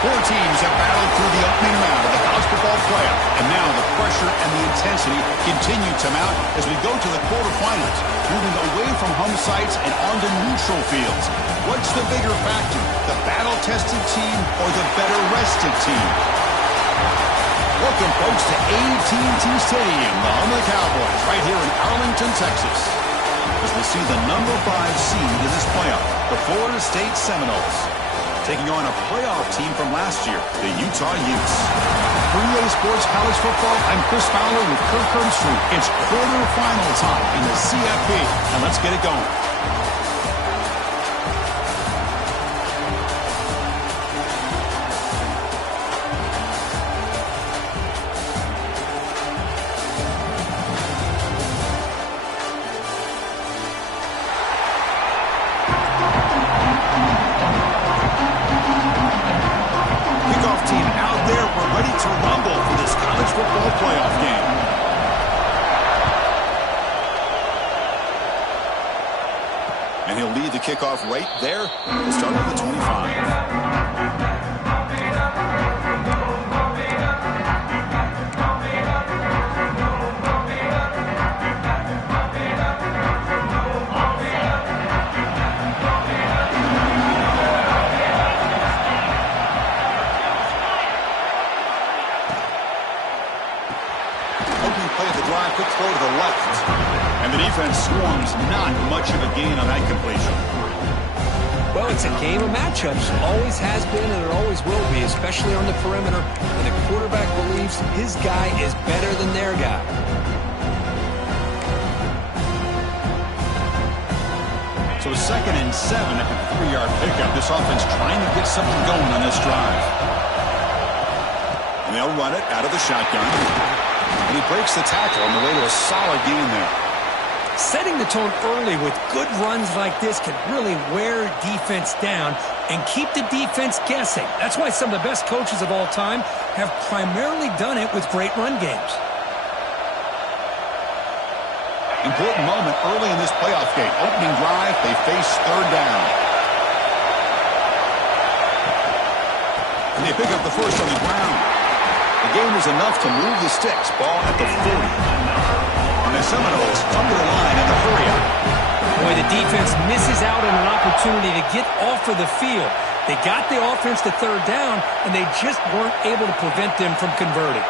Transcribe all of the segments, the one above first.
Four teams have battled through the opening round of the college football playoff, and now the pressure and the intensity continue to mount as we go to the quarterfinals, moving away from home sites and onto neutral fields. What's the bigger factor, the battle-tested team or the better-rested team? Welcome, folks, to AT&T Stadium, the home of the Cowboys, right here in Arlington, Texas, as we see the number 5 seed in this playoff, the Florida State Seminoles, taking on a playoff team from last year, the Utah Utes. For EA Sports College Football, I'm Chris Fowler with Kirk Herbstreit. It's quarterfinal time in the CFP, and let's get it going. And he'll lead the kickoff right there. We'll start with the 25. Quick throw to the left. And the defense swarms. Not much of a gain on that completion. Well, it's a game of matchups. Always has been and it always will be, especially on the perimeter. And the quarterback believes his guy is better than their guy. So 2nd and 7 after the 3-yard pickup. This offense trying to get something going on this drive. And they'll run it out of the shotgun. And he breaks the tackle on the way to a solid gain there. Setting the tone early with good runs like this can really wear defense down and keep the defense guessing. That's why some of the best coaches of all time have primarily done it with great run games. Important moment early in this playoff game. Opening drive, they face 3rd down. And they pick up the first on the ground. The game is enough to move the sticks. Ball at the 40. And the Seminoles come to the line in the hurry-up. Boy, the defense misses out on an opportunity to get off of the field. They got the offense to 3rd down, and they just weren't able to prevent them from converting.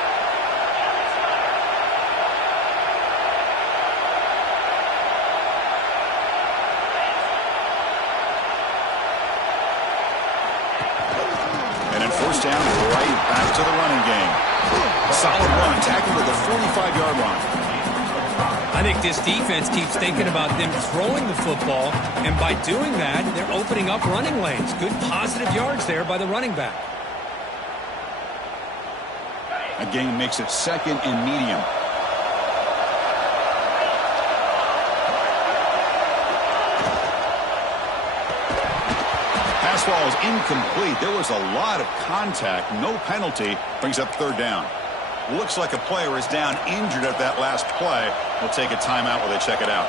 And then 1st down, right back to the running game. Solid run, tackled at the 45-yard line. I think this defense keeps thinking about them throwing the football, and by doing that, they're opening up running lanes. Good positive yards there by the running back. A gain makes it 2nd and medium. Pass ball is incomplete. There was a lot of contact. No penalty. Brings up 3rd down. Looks like a player is down injured at that last play. We'll take a timeout while they check it out.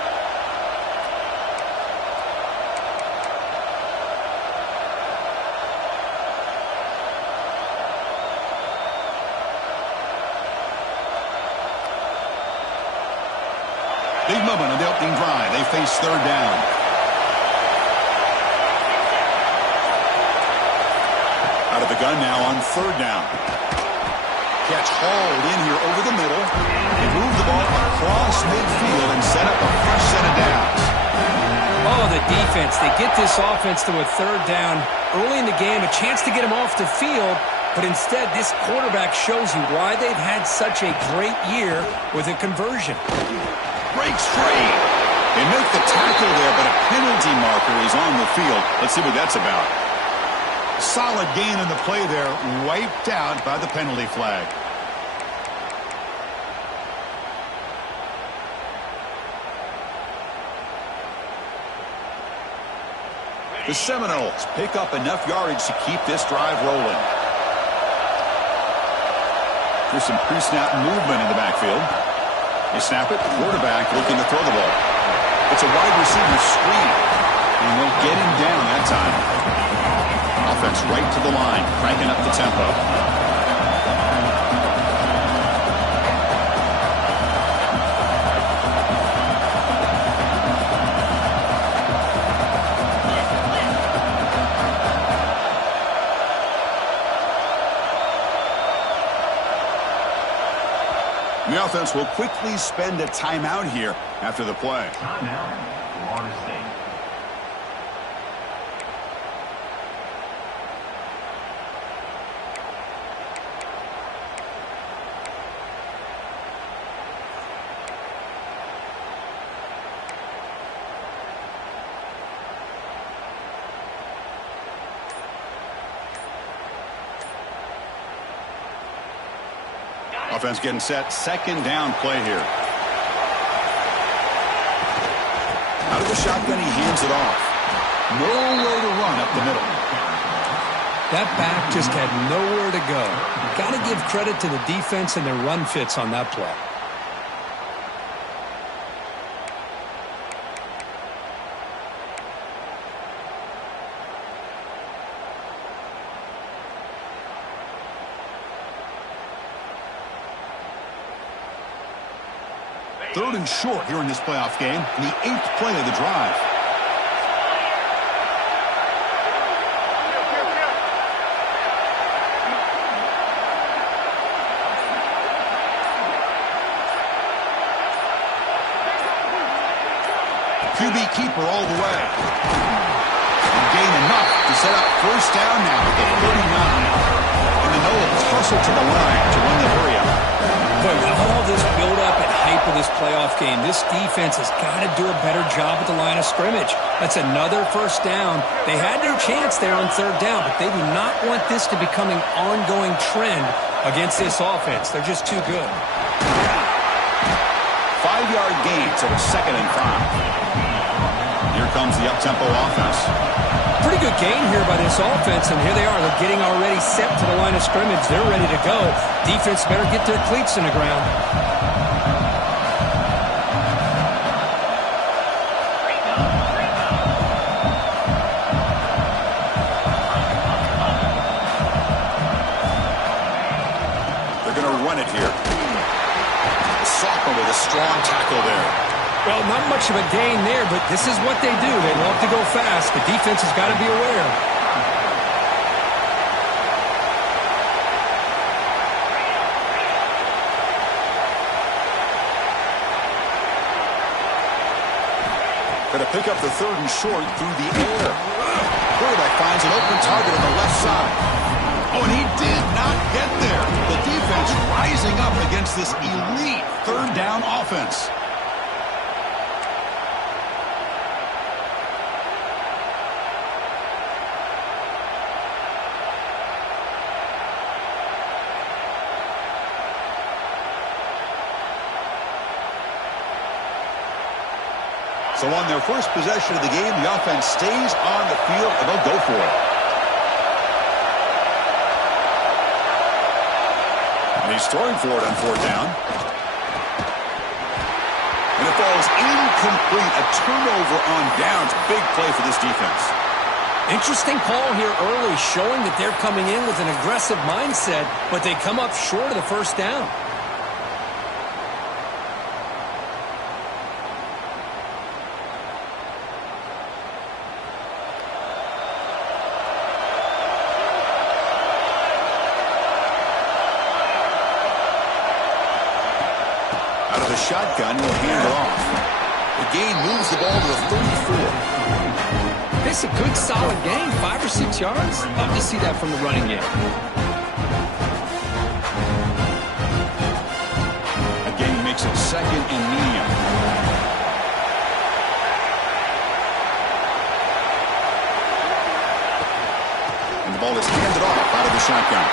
Big moment on the opening drive. They face 3rd down. Out of the gun now on 3rd down. Catch hauled in here over the middle. They move the ball across midfield and set up a fresh set of downs. Oh, the defense. They get this offense to a 3rd down early in the game, a chance to get them off the field, but instead this quarterback shows you why they've had such a great year with a conversion. Breaks free. They make the tackle there, but a penalty marker is on the field. Let's see what that's about. Solid gain in the play there, wiped out by the penalty flag. The Seminoles pick up enough yardage to keep this drive rolling. There's some pre-snap movement in the backfield. They snap it, quarterback looking to throw the ball. It's a wide receiver screen, and they'll get him down that time. Offense right to the line, cranking up the tempo. The offense will quickly spend a timeout here after the play. Timeout, Florida State. Offense getting set. Second down play here. Out of the shotgun, he hands it off. No way to run up the middle. That back just had nowhere to go. Got to give credit to the defense and their run fits on that play. Third and short here in this playoff game, and the 8th play of the drive. QB keeper all the way. And gain enough to set up first down now at the 39. And the Noles hustle to the line to run the hurry up. But with all this build-up and hype of this playoff game, this defense has got to do a better job at the line of scrimmage. That's another first down. They had their chance there on third down, but they do not want this to become an ongoing trend against this offense. They're just too good. 5-yard gain, so it's 2nd and 5. Here comes the up-tempo offense. Pretty good gain here by this offense, and here they are. They're getting already set to the line of scrimmage. They're ready to go. Defense better get their cleats in the ground. They're going to run it here. The sophomore with a strong tackle there. Well, not much of a gain there, but this is what they do. They love to go fast. The defense has got to be aware. Going to pick up the 3rd and short through the air. Quarterback finds an open target on the left side. Oh, and he did not get there. The defense rising up against this elite 3rd down offense. So on their first possession of the game, the offense stays on the field, and they'll go for it. And he's throwing for it on 4th down. And it falls incomplete. A turnover on downs. Big play for this defense. Interesting call here early, showing that they're coming in with an aggressive mindset, but they come up short of the first down. The shotgun will hand it off. The gain moves the ball to the 34. It's a good, solid gain, 5 or 6 yards. Love to see that from the running game. Again, he makes it 2nd and medium. And the ball is handed off out of the shotgun.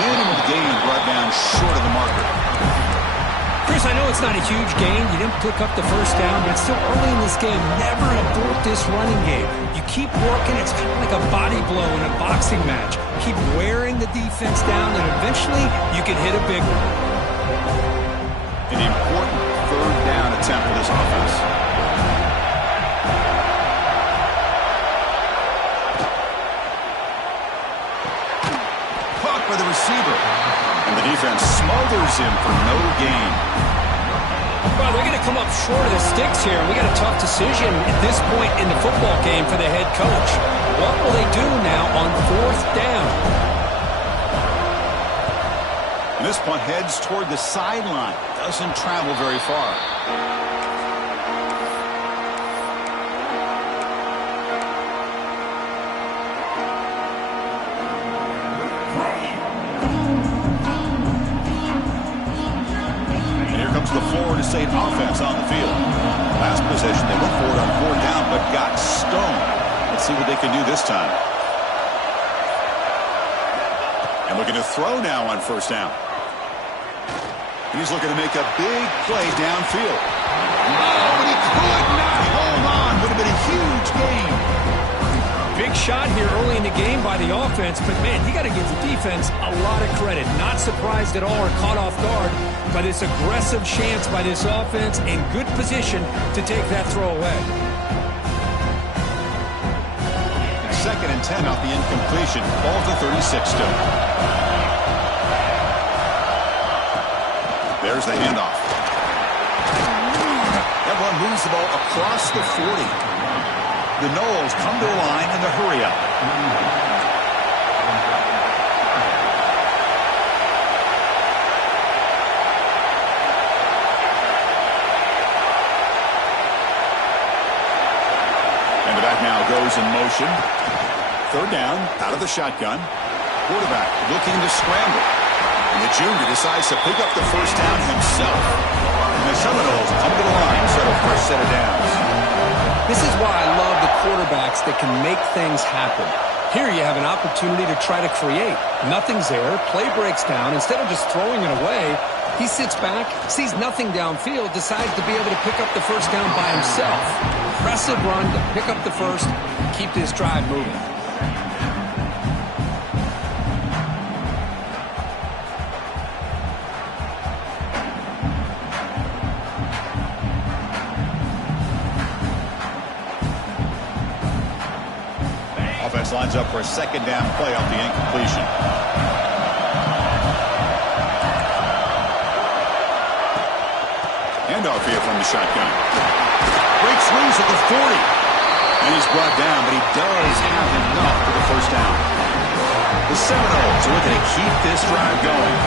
Minimum gain brought down short of the marker. Chris, I know it's not a huge gain. You didn't pick up the first down, but it's still early in this game. Never abort this running game. You keep working. It's kind of like a body blow in a boxing match. Keep wearing the defense down, and eventually you can hit a big one. An important 3rd down attempt for this offense. Puck by the receiver. And the defense smothers him for no gain. Well, they're going to come up short of the sticks here. We got a tough decision at this point in the football game for the head coach. What will they do now on 4th down? And this punt heads toward the sideline. Doesn't travel very far. The Florida State offense on the field. Last possession, they went for it on 4th down, but got stoned. Let's see what they can do this time. And looking to throw now on 1st down. He's looking to make a big play downfield. Oh, and he could not hold on. Would have been a huge gain. Big shot here early in the game by the offense, but man, you got to give the defense a lot of credit. Not surprised at all or caught off guard by this aggressive chance by this offense in good position to take that throw away. 2nd and 10 off the incompletion. Ball to 36 still. There's the handoff. Everyone moves the ball across the 40. The Noles come to the line in the hurry-up. And the back now goes in motion. 3rd down, out of the shotgun. Quarterback looking to scramble. And the junior decides to pick up the 1st down himself. And the Seminoles come to the line, set a fresh set of downs. This is why I love the quarterbacks that can make things happen. Here you have an opportunity to try to create. Nothing's there. Play breaks down. Instead of just throwing it away, he sits back, sees nothing downfield, decides to be able to pick up the 1st down by himself. Impressive run to pick up the 1st, keep this drive moving. Lines up for a 2nd down play off the incompletion. Handoff here from the shotgun. Breaks loose at the 40. And he's brought down, but he does have enough for the 1st down. The Seminoles are looking to keep this drive going.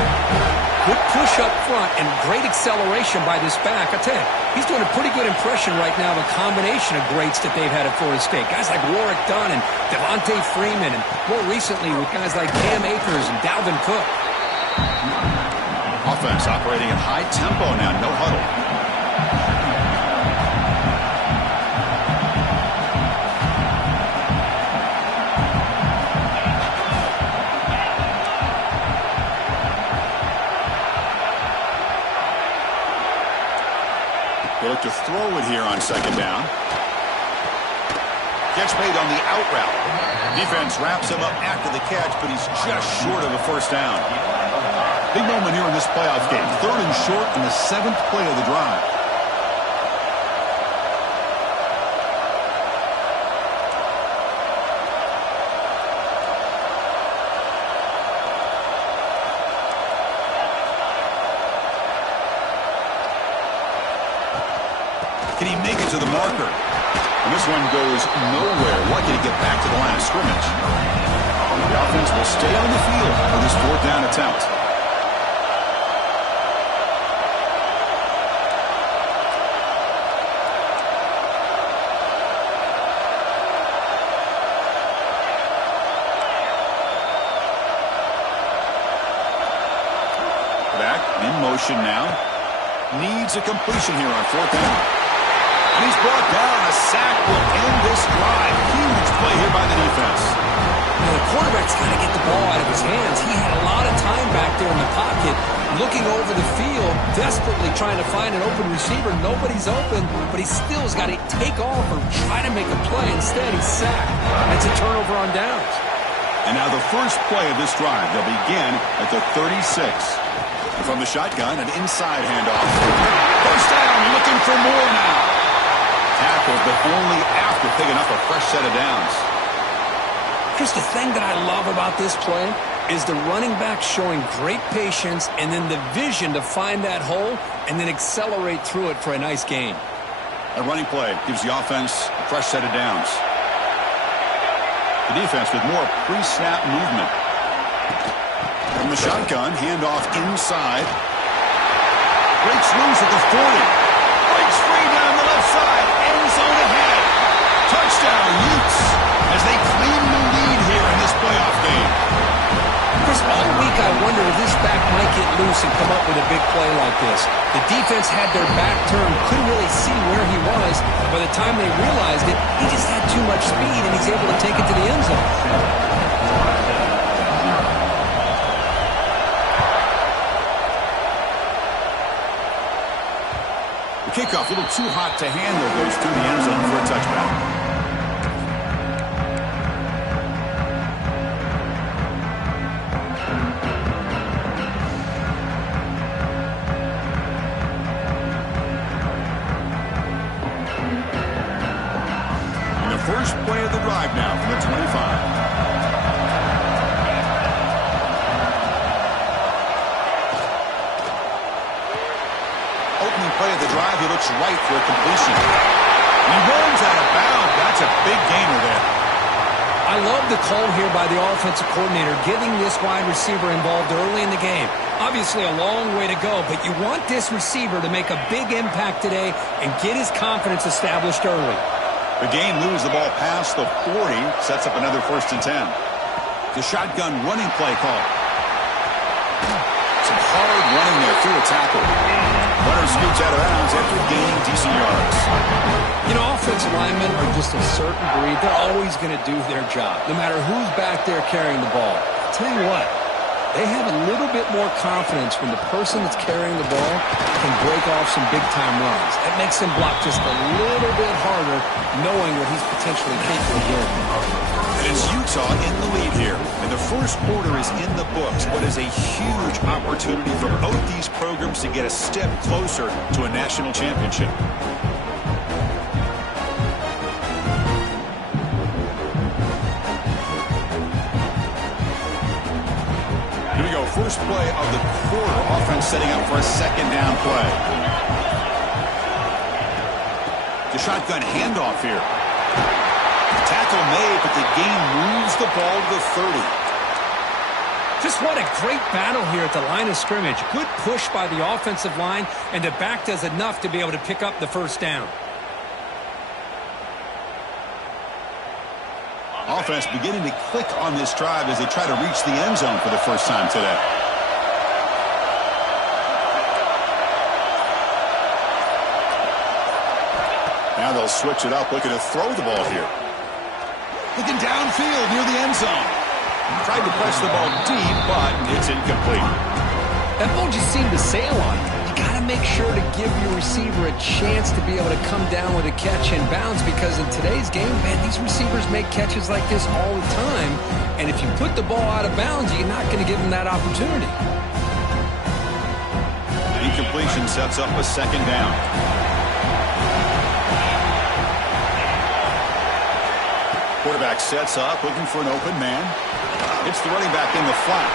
Good push up front and great acceleration by this back. I tell you, he's doing a pretty good impression right now of a combination of greats that they've had at Florida State. Guys like Warrick Dunn and Devontae Freeman, and more recently with guys like Cam Akers and Dalvin Cook. Offense operating at high tempo now, no huddle. They look to throw it here on 2nd down. Catch made on the out route. Defense wraps him up after the catch, but he's just short of the 1st down. Big moment here in this playoff game. 3rd and short in the 7th play of the drive. Can he make it to the marker? And this one goes nowhere. Lucky to get back to the line of scrimmage. The offense will stay on the field for this 4th down attempt. Back in motion now. Needs a completion here on 4th down. And he's brought down. A sack will end this drive. Huge play here by the defense. Now, the quarterback's got to get the ball out of his hands. He had a lot of time back there in the pocket, looking over the field, desperately trying to find an open receiver. Nobody's open, but he still has got to take off or try to make a play. Instead, he's sacked. It's a turnover on downs. And now the first play of this drive. They'll begin at the 36. And from the shotgun, an inside handoff. First down, looking for more now. Tackled, but only after picking up a fresh set of downs. Here's the thing that I love about this play. is the running back showing great patience and then the vision to find that hole and then accelerate through it for a nice gain. A running play gives the offense a fresh set of downs. The defense with more pre-snap movement. From the shotgun, handoff inside. Breaks loose at the 40. Breaks free down the left side. End zone ahead. Touchdown, Utes, as they claim the lead here in this playoff game. Chris, all week I wondered if this back might get loose and come up with a big play like this. The defense had their back turned, couldn't really see where he was. By the time they realized it, he just had too much speed, and he's able to take it to the end zone. The kickoff, a little too hot to handle, goes through the end zone for a touchback. First play of the drive now from the 25. Opening play of the drive, he looks right for a completion. He runs out of bounds. That's a big gainer there. I love the call here by the offensive coordinator, getting this wide receiver involved early in the game. Obviously a long way to go, but you want this receiver to make a big impact today and get his confidence established early. The game moves the ball past the 40, sets up another 1st and 10. The shotgun running play call. Some hard running there through a tackle. Runner scoots out of bounds after gaining decent yards. You know, offensive linemen are just a certain breed. They're always going to do their job, no matter who's back there carrying the ball. I'll tell you what, they have a little bit more confidence when the person that's carrying the ball can break off some big-time runs. That makes him block just a little bit harder, knowing what he's potentially capable of doing. And it's Utah in the lead here. And the first quarter is in the books. What is a huge opportunity for both these programs to get a step closer to a national championship. Here we go. First play of the quarter. Offense setting up for a 2nd down play. The shotgun handoff here. Tackle made, but the game moves the ball to the 30. Just what a great battle here at the line of scrimmage. Good push by the offensive line, and the back does enough to be able to pick up the 1st down. Offense beginning to click on this drive as they try to reach the end zone for the first time today. Now they'll switch it up, looking to throw the ball here. Looking downfield near the end zone. Tried to press the ball deep, but it's incomplete. That ball just seemed to sail on it. You got to make sure to give your receiver a chance to be able to come down with a catch and bounce, because in today's game, man, these receivers make catches like this all the time. And if you put the ball out of bounds, you're not going to give them that opportunity. The incompletion sets up a 2nd down. Quarterback sets up, looking for an open man. It's the running back in the flat.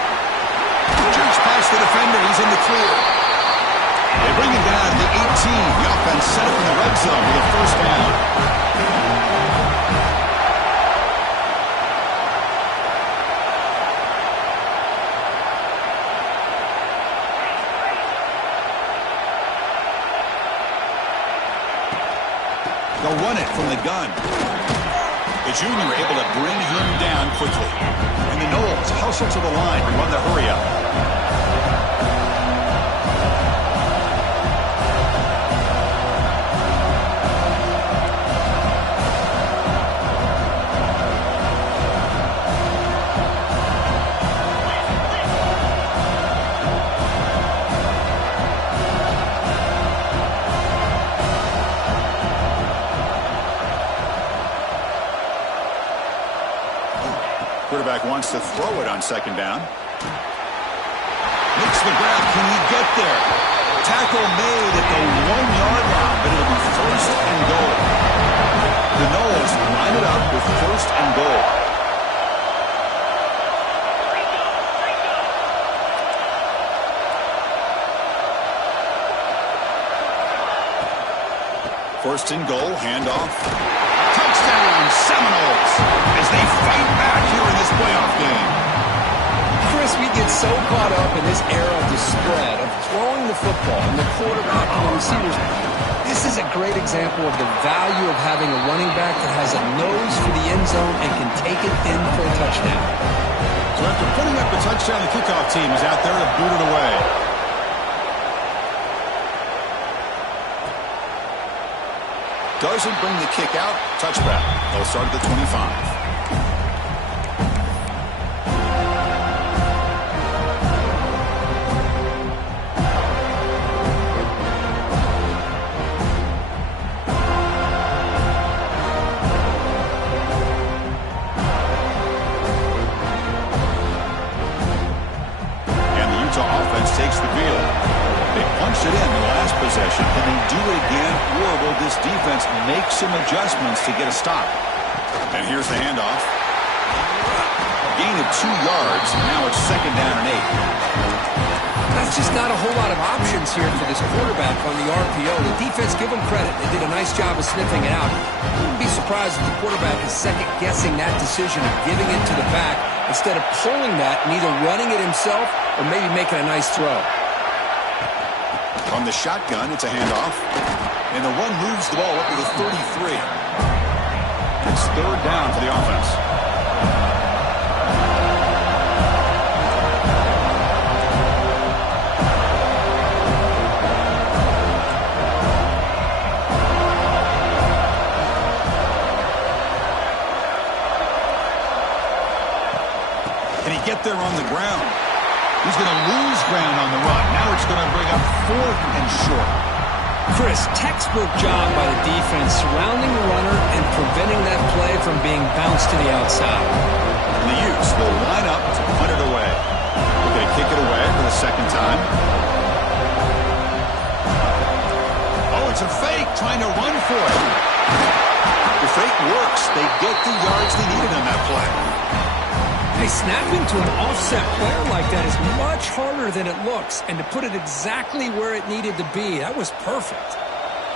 Jerks past the defender. He's in the clear. They bring him down to the 18. The offense set up in the red zone with a 1st down. They'll run it from the gun. The junior able to bring him down quickly. And the Noles hustle to the line and run the hurry up. Quarterback wants to throw it on 2nd down. Makes the grab. Can he get there? Tackle made at the 1-yard line, but it'll be 1st and goal. The Noles line it up with 1st and goal. First and goal, handoff. Touchdown, Seminoles, as they fight back here in this playoff game. Chris, we get so caught up in this era of the spread, of throwing the football and the quarterback and the receivers. This is a great example of the value of having a running back that has a nose for the end zone and can take it in for a touchdown. So after putting up the touchdown, the kickoff team is out there to boot it away. Doesn't bring the kick out. Touchback. They'll start at the 25. Takes the field. They punched it in the last possession. Can they do it again, or will this defense make some adjustments to get a stop? And here's the handoff. Gain of 2 yards. Now it's second down and 8. That's just not a whole lot of options here for this quarterback on the RPO. The defense, give them credit. They did a nice job of sniffing it out. I wouldn't be surprised if the quarterback is second-guessing that decision of giving it to the back instead of pulling that and either running it himself or maybe making a nice throw. From the shotgun, it's a handoff. And the run moves the ball up to the 33. It's third down for the offense. Get there on the ground. He's going to lose ground on the run. Now it's going to bring up 4th and short. Chris, textbook job by the defense surrounding the runner and preventing that play from being bounced to the outside. And the Utes will line up to punt it away. They're going to kick it away for the second time. Oh, it's a fake trying to run for it. The fake works. They get the yards they needed on that play. Hey, snapping to an offset player like that is much harder than it looks, and to put it exactly where it needed to be, that was perfect.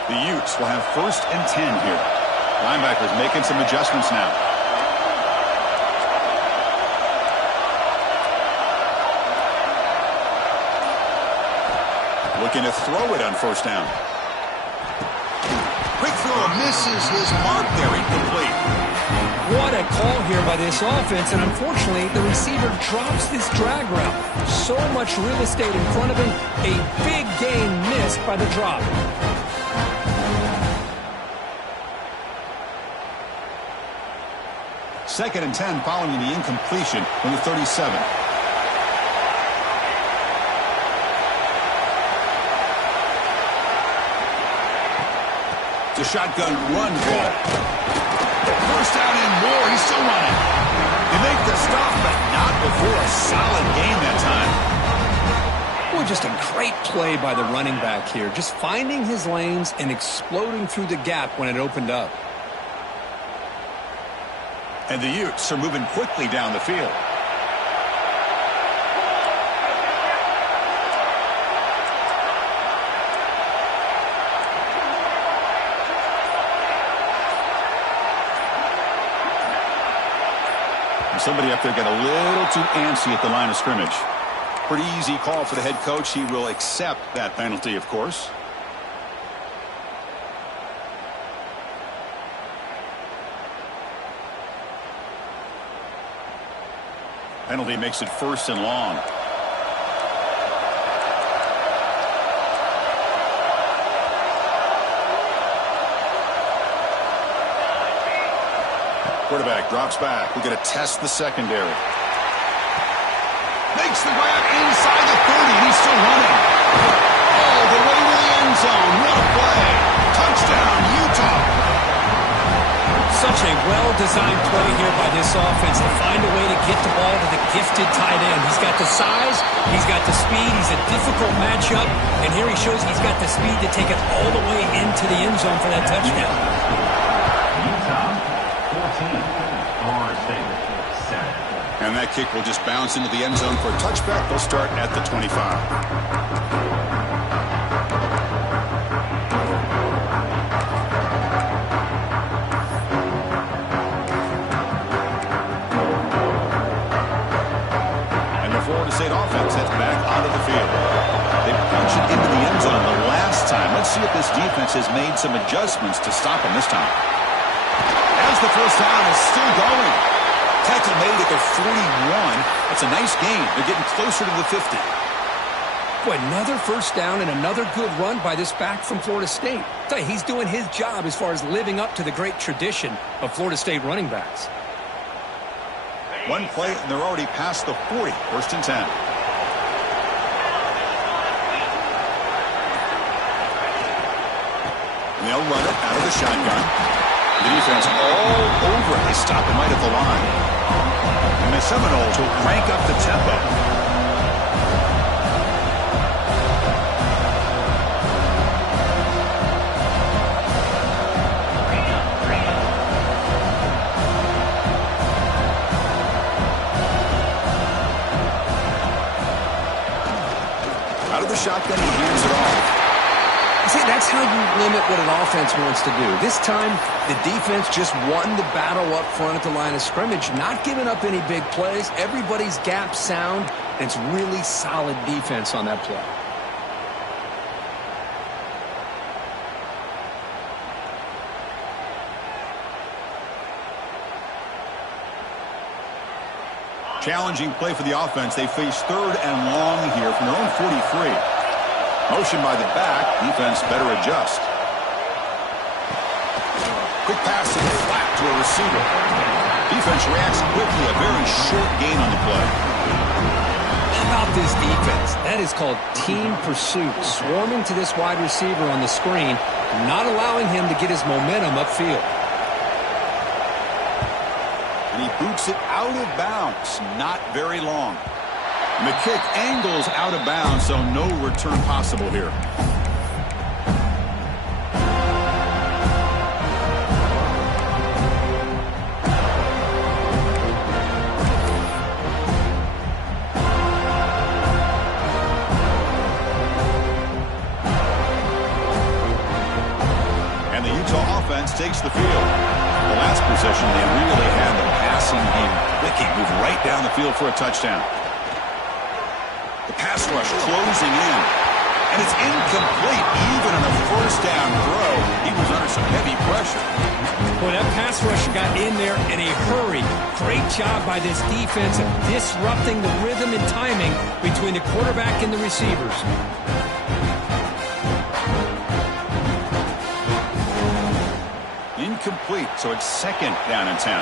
The Utes will have 1st and 10 here. Linebackers making some adjustments now. Looking to throw it on 1st down. Quick throw misses his mark there, incomplete. What a call here by this offense, and unfortunately, the receiver drops this drag route. So much real estate in front of him, a big gain missed by the drop. Second and 10 following the incompletion from the 37. It's a shotgun run call. First down and more. He's still running. They make the stop, but not before a solid gain that time. Boy, just a great play by the running back here. Just finding his lanes and exploding through the gap when it opened up. And the Utes are moving quickly down the field. Somebody up there got a little too antsy at the line of scrimmage. Pretty easy call for the head coach. He will accept that penalty, of course. Penalty makes it 1st and long. Quarterback drops back. We're going to test the secondary. Makes the grab inside the 30. He's still running. All the way to the end zone. What a play. Touchdown, Utah. Such a well-designed play here by this offense to find a way to get the ball to the gifted tight end. He's got the size. He's got the speed. He's a difficult matchup. And here he shows he's got the speed to take it all the way into the end zone for that touchdown. Utah, 14. Florida State, 7. And that kick will just bounce into the end zone for a touchback. They'll start at the 25. Florida State offense heads back onto the field. They punch it into the end zone the last time. Let's see if this defense has made some adjustments to stop them this time. As the first down is still going. Tackle made at the 41. That's a nice gain. They're getting closer to the 50. Boy, another first down and another good run by this back from Florida State. I tell you, he's doing his job as far as living up to the great tradition of Florida State running backs. One play, and they're already past the 40. First and 10. And they'll run it out of the shotgun. The defense all over it. They stop him right at the line. And the Seminoles will crank up the tempo. Out of the shotgun, he hands it off. See, that's how you limit what an offense wants to do. This time, the defense just won the battle up front at the line of scrimmage, not giving up any big plays. Everybody's gap sound, and it's really solid defense on that play. Challenging play for the offense. They face third and long here from their own 43. Motion by the back. Defense better adjust. Quick pass to the flat to a receiver. Defense reacts quickly. A very short gain on the play. How about this defense? That is called team pursuit. Swarming to this wide receiver on the screen, not allowing him to get his momentum upfield. And he boots it out of bounds. Not very long. And the kick angles out of bounds, so no return possible here. And the Utah offense takes the field. The last possession, they really had the passing game clicking, move right down the field for a touchdown. The pass rush closing in, and it's incomplete. Even in a first down throw, he was under some heavy pressure. Well, that pass rush got in there in a hurry. Great job by this defense of disrupting the rhythm and timing between the quarterback and the receivers. Incomplete, so it's second down and 10.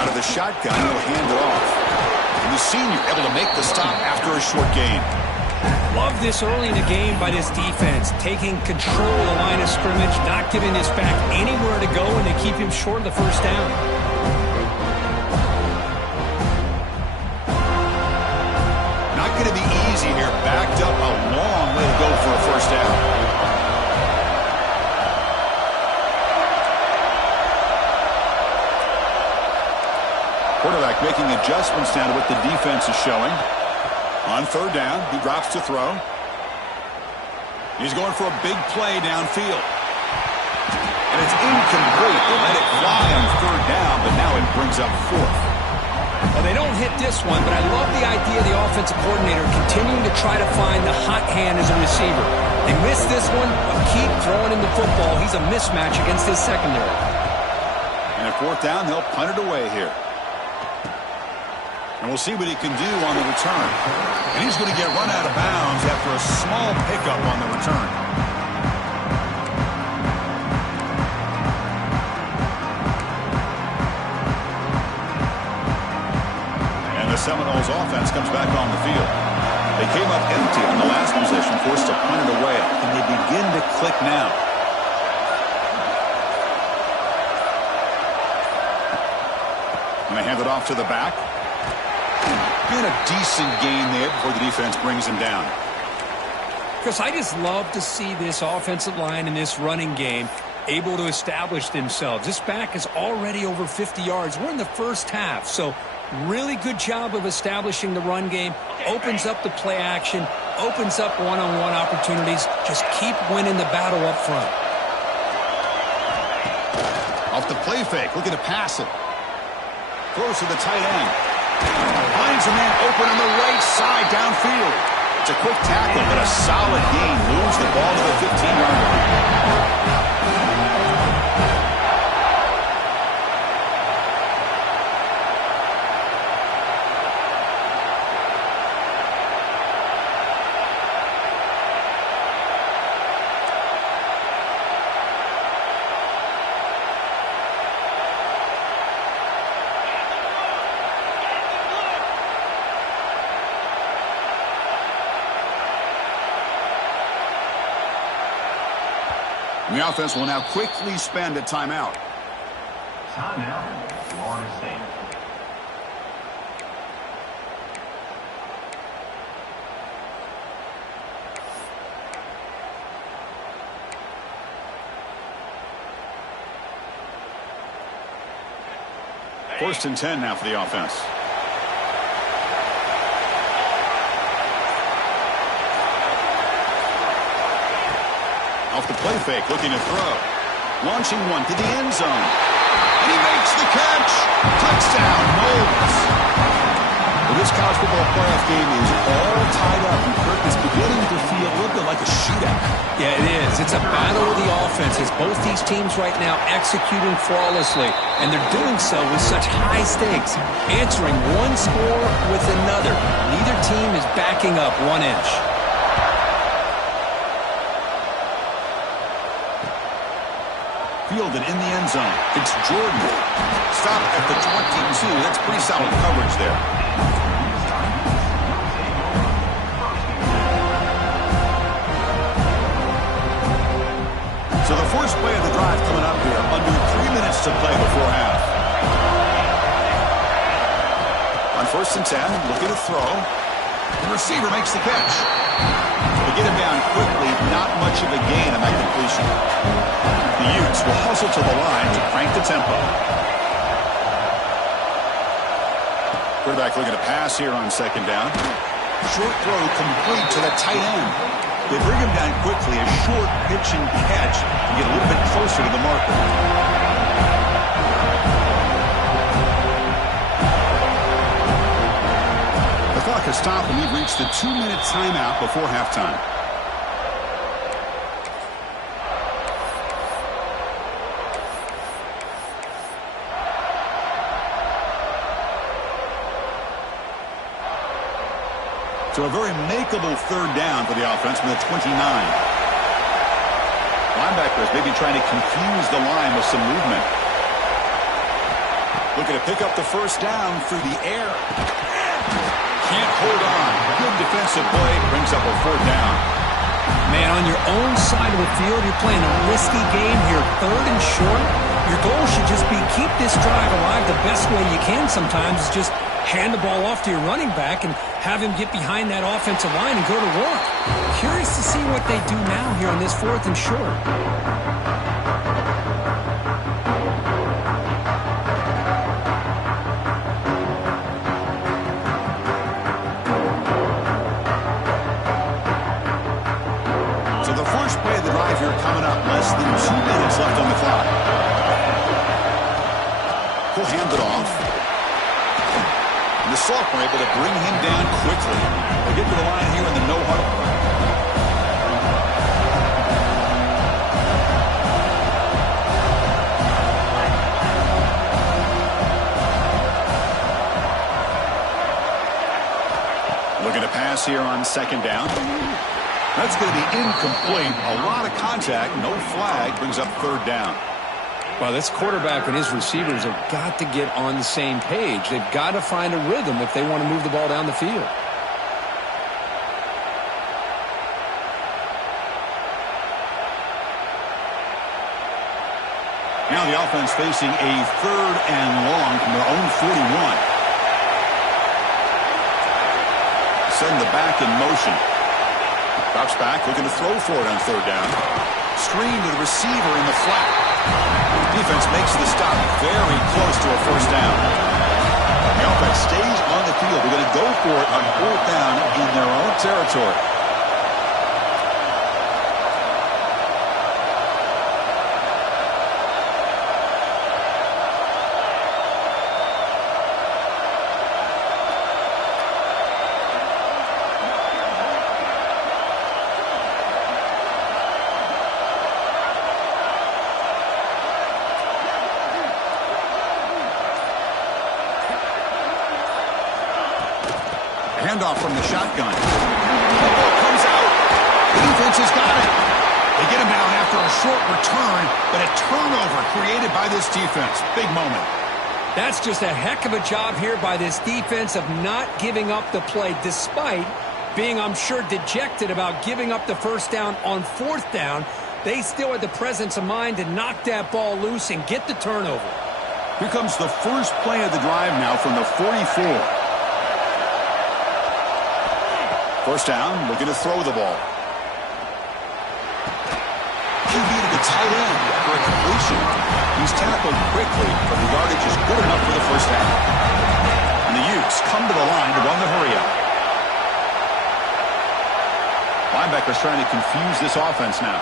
Out of the shotgun, he'll hand it off. And the senior able to make the stop after a short gain. Love this early in the game by this defense, taking control of the line of scrimmage, not giving this back anywhere to go, and to keep him short of the first down. Not going to be easy here. Backed up a long way to go for a first down. Quarterback making adjustments now to what the defense is showing. On third down, he drops to throw. He's going for a big play downfield. And it's incomplete. They let it fly on third down, but now it brings up fourth. Well, they don't hit this one, but I love the idea of the offensive coordinator continuing to try to find the hot hand as a receiver. They missed this one, but keep throwing him the football. He's a mismatch against his secondary. And at fourth down, they'll punt it away here. And we'll see what he can do on the return. And he's going to get run out of bounds after a small pickup on the return. And the Seminoles offense comes back on the field. They came up empty on the last possession, forced to punt it away. And they begin to click now. And they hand it off to the back. And a decent gain there before the defense brings him down. Because I just love to see this offensive line in this running game able to establish themselves. This back is already over 50 yards. We're in the first half, so really good job of establishing the run game. Opens up the play action, opens up one-on-one opportunities. Just keep winning the battle up front. Off the play fake, looking to pass it. Throws to the tight end. Finds a man open on the right side downfield. It's a quick tackle, but a solid gain. Moves the ball to the 15-yard line. The offense will now quickly spend a timeout. Timeout, Florida State. First and 10 now for the offense. Off the play fake, looking to throw. Launching one to the end zone. And he makes the catch. Touchdown, Knowles. Well, this college football playoff game is all tied up. And Kirk is beginning to feel a little bit like a shootout. Yeah, it is. It's a battle of the offenses. Both these teams right now executing flawlessly. And they're doing so with such high stakes. Answering one score with another. Neither team is backing up 1 inch. Fielded in the end zone. It's Jordan. Stop at the 22. That's pretty solid coverage there. So the first play of the drive coming up here. Under 3 minutes to play before half. On first and 10, looking to throw. The receiver makes the catch. They get him down quickly. Not much of a gain on that completion. The Utes will hustle to the line to crank the tempo. Quarterback looking to pass here on second down. Short throw complete to the tight end. They bring him down quickly. A short pitch and catch to get a little bit closer to the marker. The clock has stopped and we've reached the 2-minute timeout before halftime. So a very makeable third down for the offense from the 29. Linebackers maybe trying to confuse the line with some movement. Looking to pick up the first down through the air. Can't hold on. Good defensive play. Brings up a fourth down. Man, on your own side of the field, you're playing a risky game here. Third and short. Your goal should just be keep this drive alive the best way you can sometimes is just hand the ball off to your running back and have him get behind that offensive line and go to work. Curious to see what they do now here on this fourth and short. So the first play of the drive here coming up. Less than 2 minutes left on the clock. He'll hand it off. And the sophomore able to bring him down quickly. They get to the line here in the no huddle. Looking to pass here on second down. That's going to be incomplete. A lot of contact. No flag. Brings up third down. Well, this quarterback and his receivers have got to get on the same page. They've got to find a rhythm if they want to move the ball down the field. Now the offense facing a third and long from their own 41. Send the back in motion. Drops back, looking to throw for it on third down. Screen to the receiver in the flat. Defense makes the stop very close to a first down. The offense stays on the field. They're going to go for it on fourth down in their own territory. Handoff from the shotgun. Football comes out. The defense has got it. They get him down after a short return, but a turnover created by this defense. Big moment. That's just a heck of a job here by this defense of not giving up the play, despite being, I'm sure, dejected about giving up the first down on fourth down. They still had the presence of mind to knock that ball loose and get the turnover. Here comes the first play of the drive now from the 44. First down, looking to throw the ball. QB to the tight end for a completion. He's tackled quickly, but the yardage is good enough for the first down. And the Utes come to the line to run the hurry-up. Linebackers trying to confuse this offense now.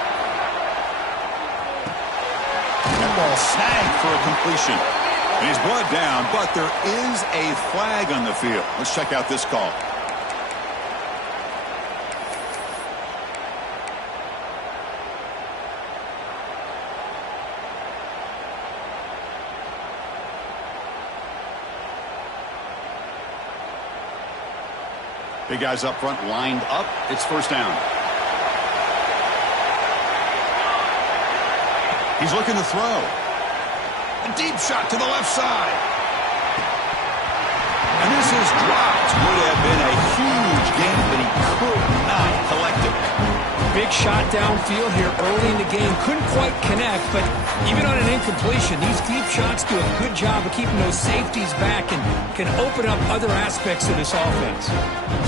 That ball snagged for a completion. And he's brought down, but there is a flag on the field. Let's check out this call. Big guys up front lined up. It's first down. He's looking to throw. A deep shot to the left side. And this is dropped. Would have been a huge gain, but he could not collect it. Big shot downfield here early in the game. Couldn't quite connect, but even on an incompletion, these deep shots do a good job of keeping those safeties back and can open up other aspects of this offense.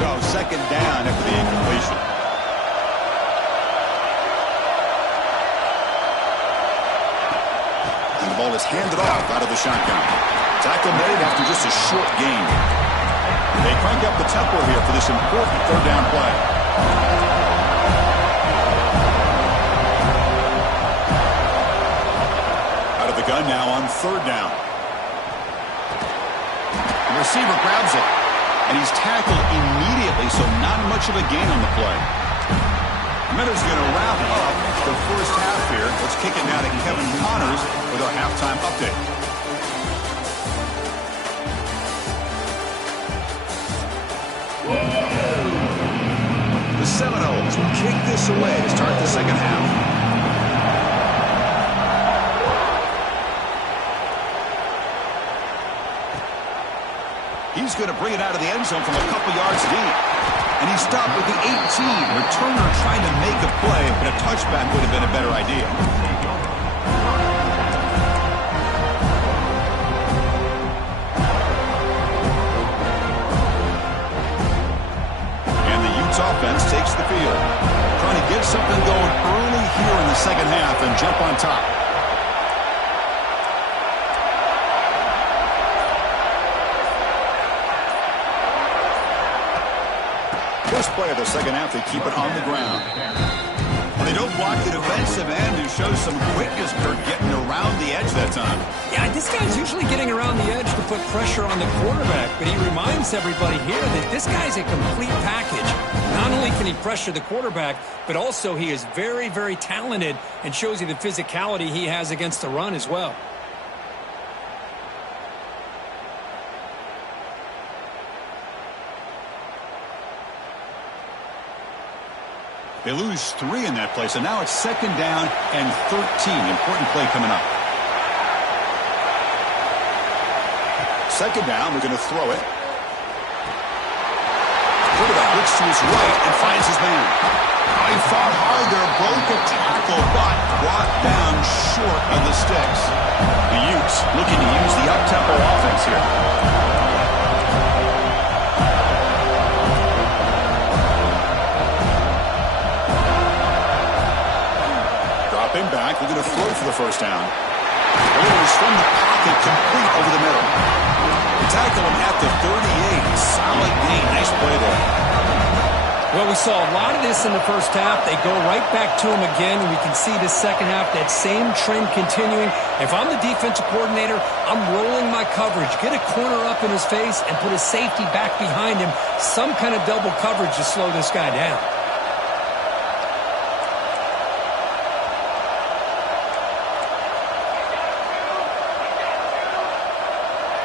So second down after the incompletion. And the ball is handed off out of the shotgun. Tackle made after just a short gain. They crank up the tempo here for this important third down play. Out of the gun now on third down. The receiver grabs it, and he's tackled immediately, so not much of a gain on the play. Minutes going to wrap up the first half here. Let's kick it now to Kevin Connors with our halftime update. The Seminoles will kick this away to start the second half. He's going to bring it out of the end zone from a couple yards deep. And he stopped with the 18. Returner trying to make a play, but a touchback would have been a better idea. And the Utes offense takes the field. Trying to get something going early here in the second half and jump on top. First play of the second half, they keep it on the ground. They don't block the defensive end, who shows some quickness for getting around the edge that time. Yeah, this guy's usually getting around the edge to put pressure on the quarterback, but he reminds everybody here that this guy's a complete package. Not only can he pressure the quarterback, but also he is very, very talented and shows you the physicality he has against the run as well. They lose 3 in that play, so now it's second down and 13. Important play coming up. Second down, they're going to throw it. Quarterback looks to his right and finds his man. He fought hard there, broke a tackle, but brought down short of the sticks. The Utes looking to use the up-tempo offense here. Dropping back, they're going to throw for the first down. Delivers from the pocket, complete over the middle. Tackle him at the 38. Solid gain. Nice play there. Well, we saw a lot of this in the first half. They go right back to him again, and we can see the second half, that same trend continuing. If I'm the defensive coordinator, I'm rolling my coverage. Get a corner up in his face and put a safety back behind him. Some kind of double coverage to slow this guy down.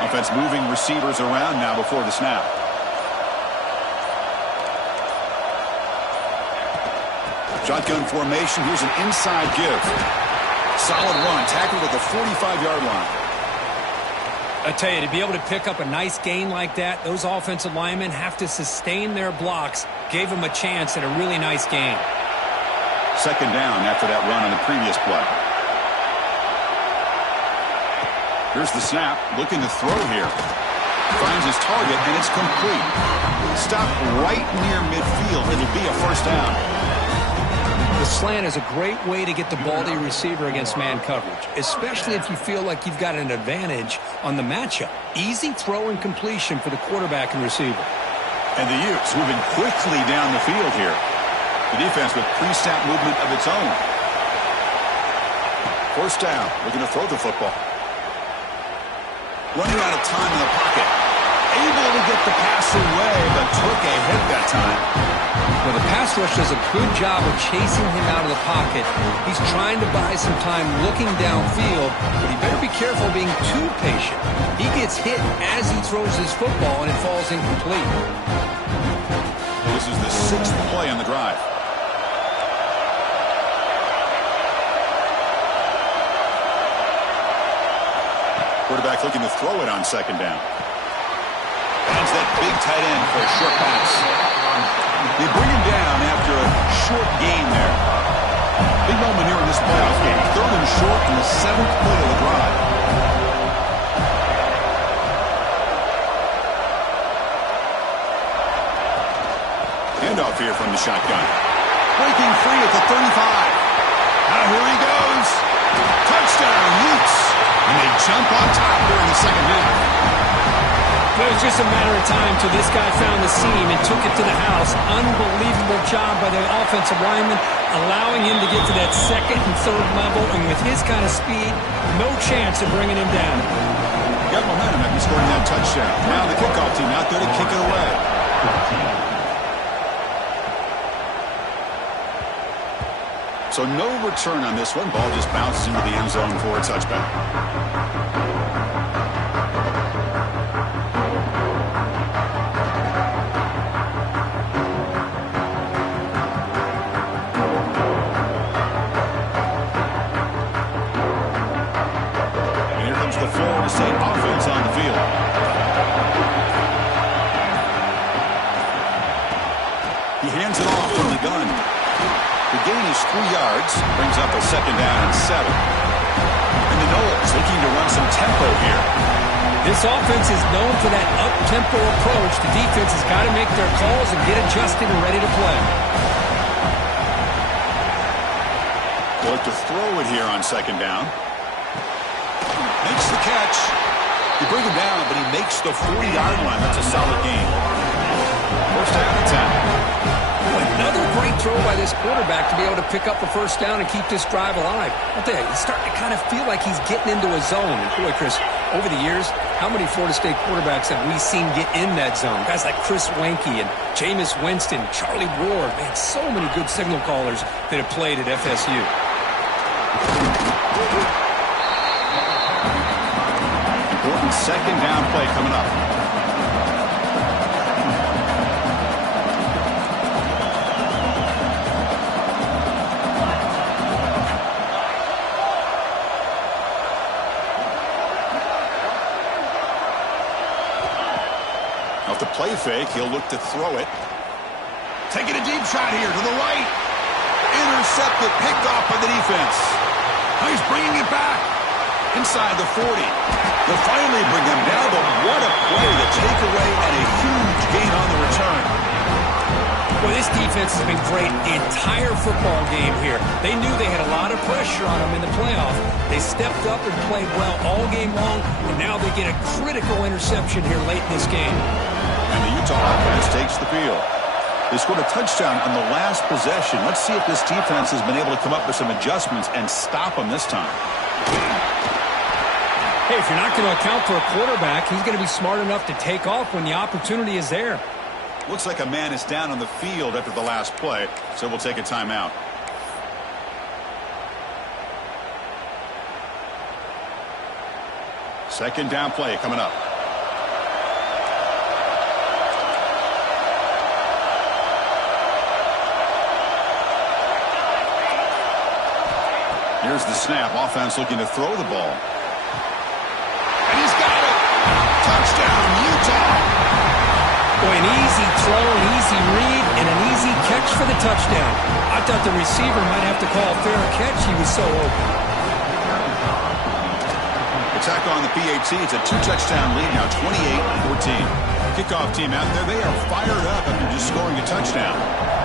Offense moving receivers around now before the snap. Shotgun formation. Here's an inside give. Solid run. Tackled at the 45-yard line. I tell you, to be able to pick up a nice gain like that, those offensive linemen have to sustain their blocks. Gave them a chance at a really nice gain. Second down after that run on the previous play. Here's the snap. Looking to throw here. Finds his target, and it's complete. Stop right near midfield. It'll be a first down. The slant is a great way to get the ball to your receiver against man coverage, especially if you feel like you've got an advantage on the matchup. Easy throw and completion for the quarterback and receiver. And the Utes moving quickly down the field here. The defense with pre-snap movement of its own. First down. Looking to throw the football. Running out of time in the pocket. Able to get the pass away, but took a hit that time. Well, the pass rush does a good job of chasing him out of the pocket. He's trying to buy some time looking downfield, but he better be careful being too patient. He gets hit as he throws his football, and it falls incomplete. This is the 6th play on the drive. Quarterback looking to throw it on second down. Finds that big tight end for a short pass. They bring him down after a short gain there. Big moment here in this playoff game. 3rd and short in the 7th play of the drive. Handoff here from the shotgun. Breaking free at the 35. Now here he goes. Touchdown, Utes. And they jump on top during the second half. It was just a matter of time till this guy found the seam and took it to the house. Unbelievable job by the offensive lineman, allowing him to get to that 2nd and 3rd level. And with his kind of speed, no chance of bringing him down. Got momentum after scoring that touchdown. Now the kickoff team out there to kick it away. So no return on this one. Ball just bounces into the end zone for a touchback. And here comes the Florida State offense on the field. He hands it off from the gun. The gain is 3 yards, brings up a 2nd down and 7. And the Noles looking to run some tempo here. This offense is known for that up-tempo approach. The defense has got to make their calls and get adjusted and ready to play. Look to throw it here on 2nd down. Makes the catch. You bring him down, but he makes the 40-yard line. That's a solid gain. First down and 10. Another great throw by this quarterback to be able to pick up the first down and keep this drive alive. I'll tell you, he's starting to kind of feel like he's getting into a zone. And boy, Chris, over the years, how many Florida State quarterbacks have we seen get in that zone? Guys like Chris Weinke and Jameis Winston, Charlie Ward. Man, so many good signal callers that have played at FSU. Important 2nd down play coming up. Off the play fake, he'll look to throw it. Taking a deep shot here to the right. Intercepted, picked off by the defense. Now he's bringing it back. Inside the 40. They'll finally bring him down, but what a play to take away and a huge gain on the return. Well, this defense has been great the entire football game here. They knew they had a lot of pressure on them in the playoff. They stepped up and played well all game long, and now they get a critical interception here late in this game. And the Utah offense takes the field. They scored a touchdown on the last possession. Let's see if this defense has been able to come up with some adjustments and stop them this time. Hey, if you're not going to account for a quarterback, he's going to be smart enough to take off when the opportunity is there. Looks like a man is down on the field after the last play, so we'll take a timeout. Second down play coming up. Here's the snap. Offense looking to throw the ball. And he's got it. Touchdown, Utah. Boy, an easy throw, an easy read, and an easy catch for the touchdown. I thought the receiver might have to call a fair catch. He was so open. Attack on the PAT. It's a 2-touchdown lead now, 28-14. Kickoff team out there. They are fired up after just scoring a touchdown.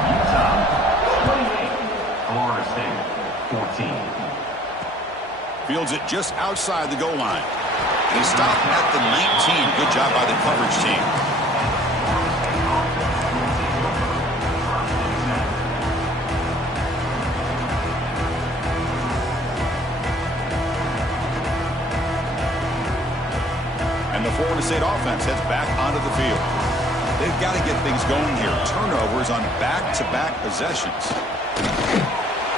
Utah 28, Florida State 14. Fields it just outside the goal line. And he stopped at the 19. Good job by the coverage team. And the Florida State offense heads back onto the field. They've got to get things going here. Turnovers on back-to-back possessions.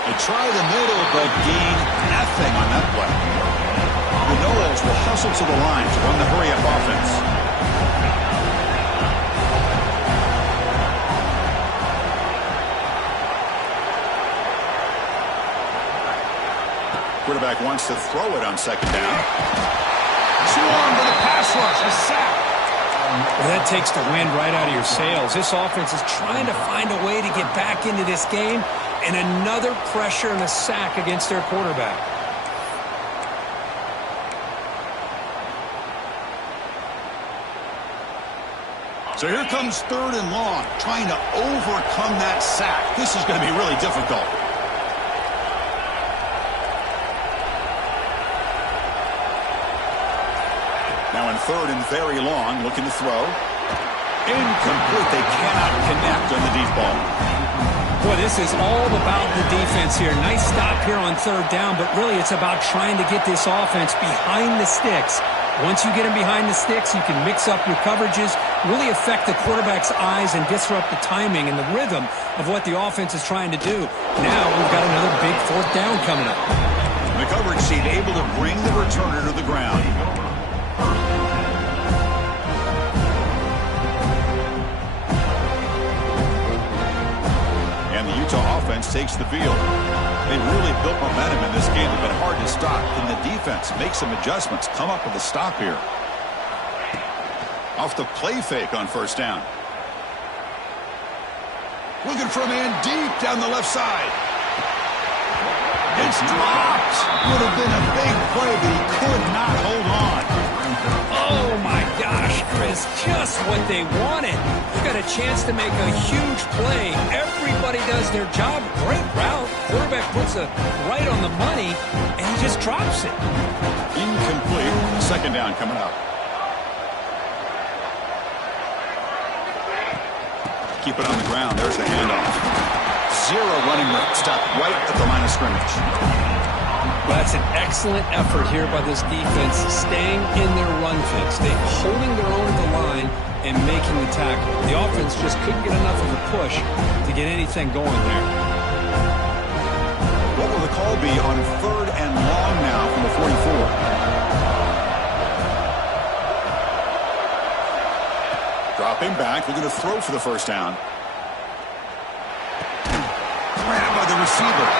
They try the middle, but gain nothing on that play. The Noles will hustle to the line to run the hurry-up offense. Quarterback wants to throw it on second down. Swarm to the pass rush, a sack. Well, that takes the wind right out of your sails. This offense is trying to find a way to get back into this game, and another pressure and a sack against their quarterback. So here comes 3rd and long, trying to overcome that sack. This is going to be really difficult. Now in 3rd and very long, looking to throw. Incomplete. They cannot connect on the deep ball. Boy, this is all about the defense here. Nice stop here on 3rd down, but really it's about trying to get this offense behind the sticks. Once you get them behind the sticks, you can mix up your coverages, really affect the quarterback's eyes and disrupt the timing and the rhythm of what the offense is trying to do. Now we've got another big 4th down coming up. The coverage team able to bring the returner to the ground. And the Utah offense takes the field. They really built momentum in this game. They've been hard to stop. Can the defense make some adjustments, come up with a stop here? Off the play fake on 1st down. Looking for a man deep down the left side. It's dropped. Would have been a big play, but he could not hold on. Oh, my gosh, Chris, just what they wanted. They've got a chance to make a huge play. Everybody does their job. Great route. Quarterback puts it right on the money, and he just drops it. Incomplete. 2nd down coming up. Keep it on the ground. There's the handoff. 0 running room. Stopped right at the line of scrimmage. Well, that's an excellent effort here by this defense, staying in their run fix. They're holding their own at the line and making the tackle. The offense just couldn't get enough of a push to get anything going there. What will the call be on 3rd and long now from the 44? Dropping back, looking to throw for the 1st down. Grabbed by the receiver.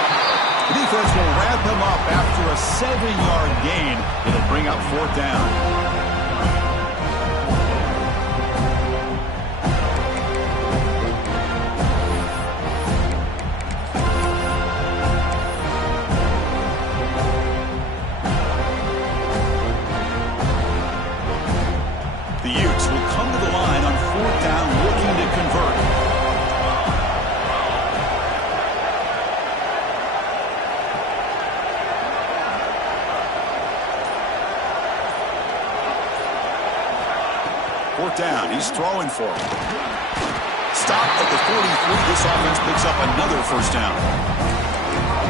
The defense will wrap him up after a 7-yard gain. It'll bring up 4th down. The Utes will come to the line on 4th down, looking to convert. Down. He's throwing for it. Stop at the 43. This offense picks up another 1st down.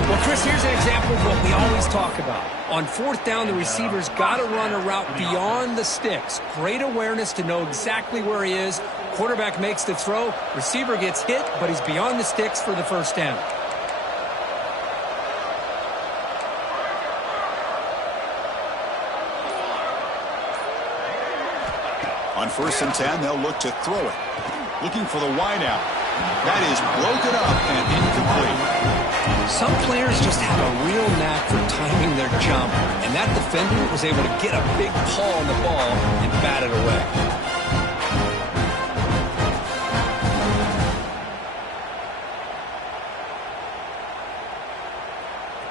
Well, Chris, here's an example of what we always talk about. On 4th down, the receiver's got to run a route beyond the sticks. Great awareness to know exactly where he is. Quarterback makes the throw. Receiver gets hit, but he's beyond the sticks for the 1st down. On 1st and 10, they'll look to throw it. Looking for the wide out. That is broken up and incomplete. Some players just have a real knack for timing their jump, and that defender was able to get a big paw on the ball and bat it away.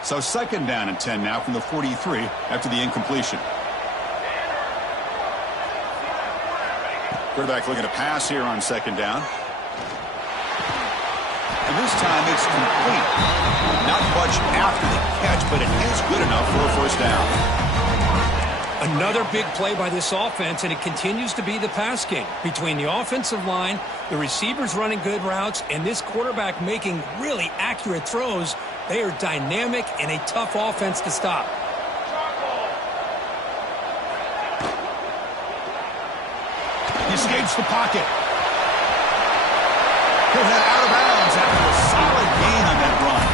So 2nd down and 10 now from the 43 after the incompletion. Quarterback looking to pass here on 2nd down. And this time it's complete. Not much after the catch, but it is good enough for a 1st down. Another big play by this offense, and it continues to be the pass game. Between the offensive line, the receivers running good routes, and this quarterback making really accurate throws, they are dynamic and a tough offense to stop. He escapes the pocket. He'll head out of bounds after a solid gain on that run.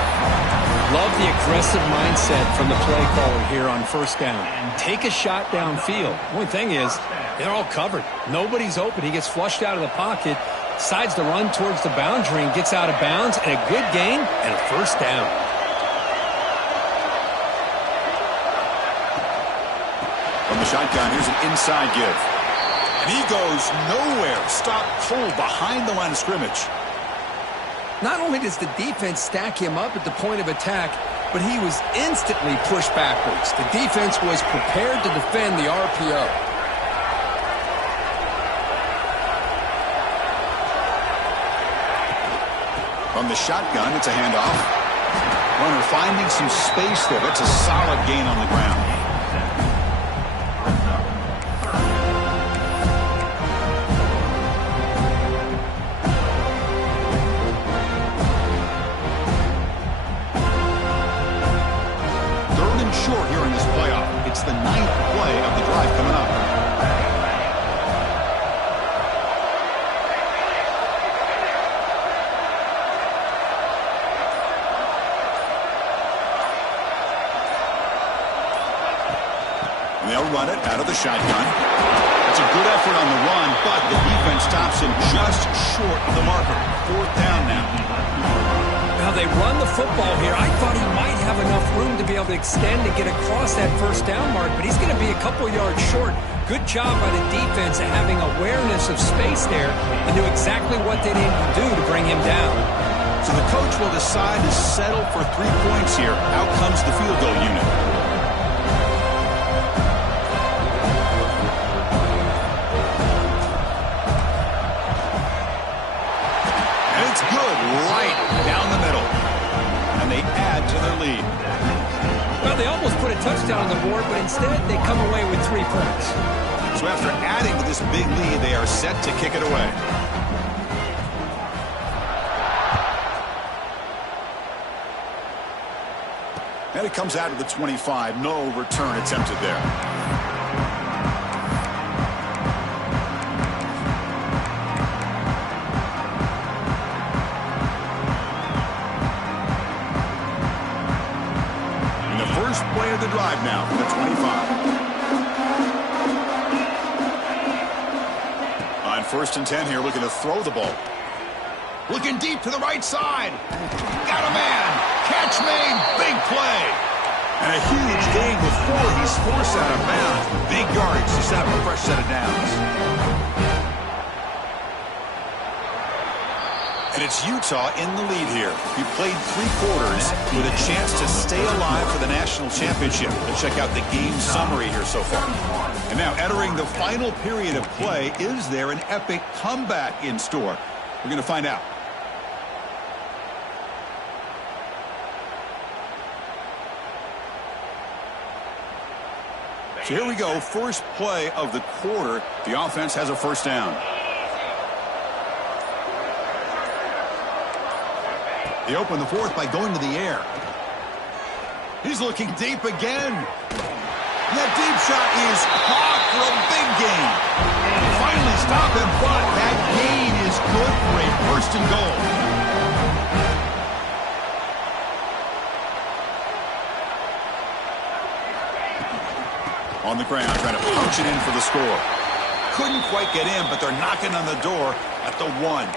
Love the aggressive mindset from the play caller here on 1st down. Take a shot downfield. The only thing is, they're all covered. Nobody's open. He gets flushed out of the pocket, decides to run towards the boundary and gets out of bounds, and a good gain and a 1st down. From the shotgun, here's an inside give. And he goes nowhere. Stop cold behind the line of scrimmage. Not only does the defense stack him up at the point of attack, but he was instantly pushed backwards. The defense was prepared to defend the RPO. From the shotgun, it's a handoff. Runner finding some space there. That's a solid gain on the ground. Short here in this playoff. It's the 9th play of the drive coming up. And they'll run it out of the shotgun. It's a good effort on the run, but the defense stops him just short of the marker. 4th down now. Now they run the football here. I thought he might have enough room to be able to extend and get across that 1st down mark, but he's going to be a couple yards short. Good job by the defense of having awareness of space there and knew exactly what they needed to do to bring him down. So the coach will decide to settle for 3 points here. Out comes the field goal unit. Good, right down the middle. And they add to their lead. Well, they almost put a touchdown on the board, but instead they come away with 3 points. So after adding to this big lead, they are set to kick it away. And it comes out of the 25. No return attempted there. Play of the drive now from the 25. On 1st and 10 here, looking to throw the ball. Looking deep to the right side. Got a man. Catch made. Big play. And a huge gain before he's forced out of bounds. Big yards to set up a fresh set of downs. And it's Utah in the lead here. He played 3 quarters with a chance to stay alive for the national championship. Let's check out the game summary here so far. And now entering the final period of play, is there an epic comeback in store? We're going to find out. So here we go. First play of the quarter. The offense has a 1st down. They open the 4th by going to the air. He's looking deep again. That deep shot is caught for a big gain. Finally stop him, but that gain is good for a 1st and goal. On the ground, trying to punch it in for the score. Couldn't quite get in, but they're knocking on the door at the 1.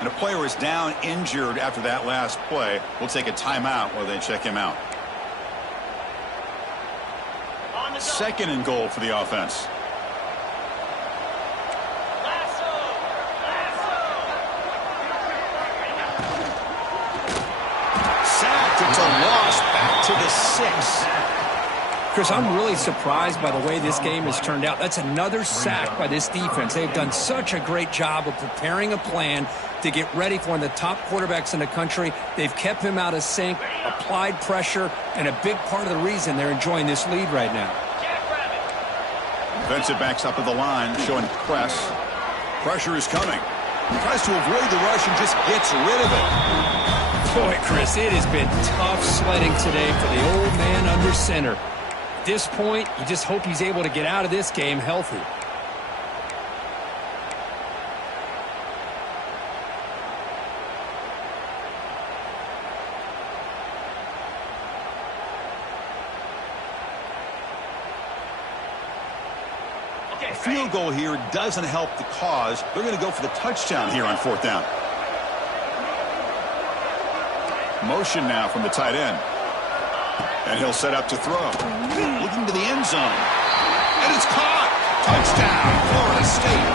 And a player is down injured after that last play. We'll take a timeout while they check him out. Second and goal for the offense. Sacked. It's a loss back to the 6. Chris, I'm really surprised by the way this game has turned out. That's another sack by this defense. They've done such a great job of preparing a plan to get ready for one of the top quarterbacks in the country. They've kept him out of sync, applied pressure, and a big part of the reason they're enjoying this lead right now. Defensive backs up at the line, showing press. Pressure is coming. Tries to avoid the rush and just gets rid of it. Boy, Chris, it has been tough sledding today for the old man under center. At this point, you just hope he's able to get out of this game healthy. A field goal here doesn't help the cause. They're going to go for the touchdown here on 4th down. Motion now from the tight end. And he'll set up to throw. Looking to the end zone. And it's caught. Touchdown, Florida State.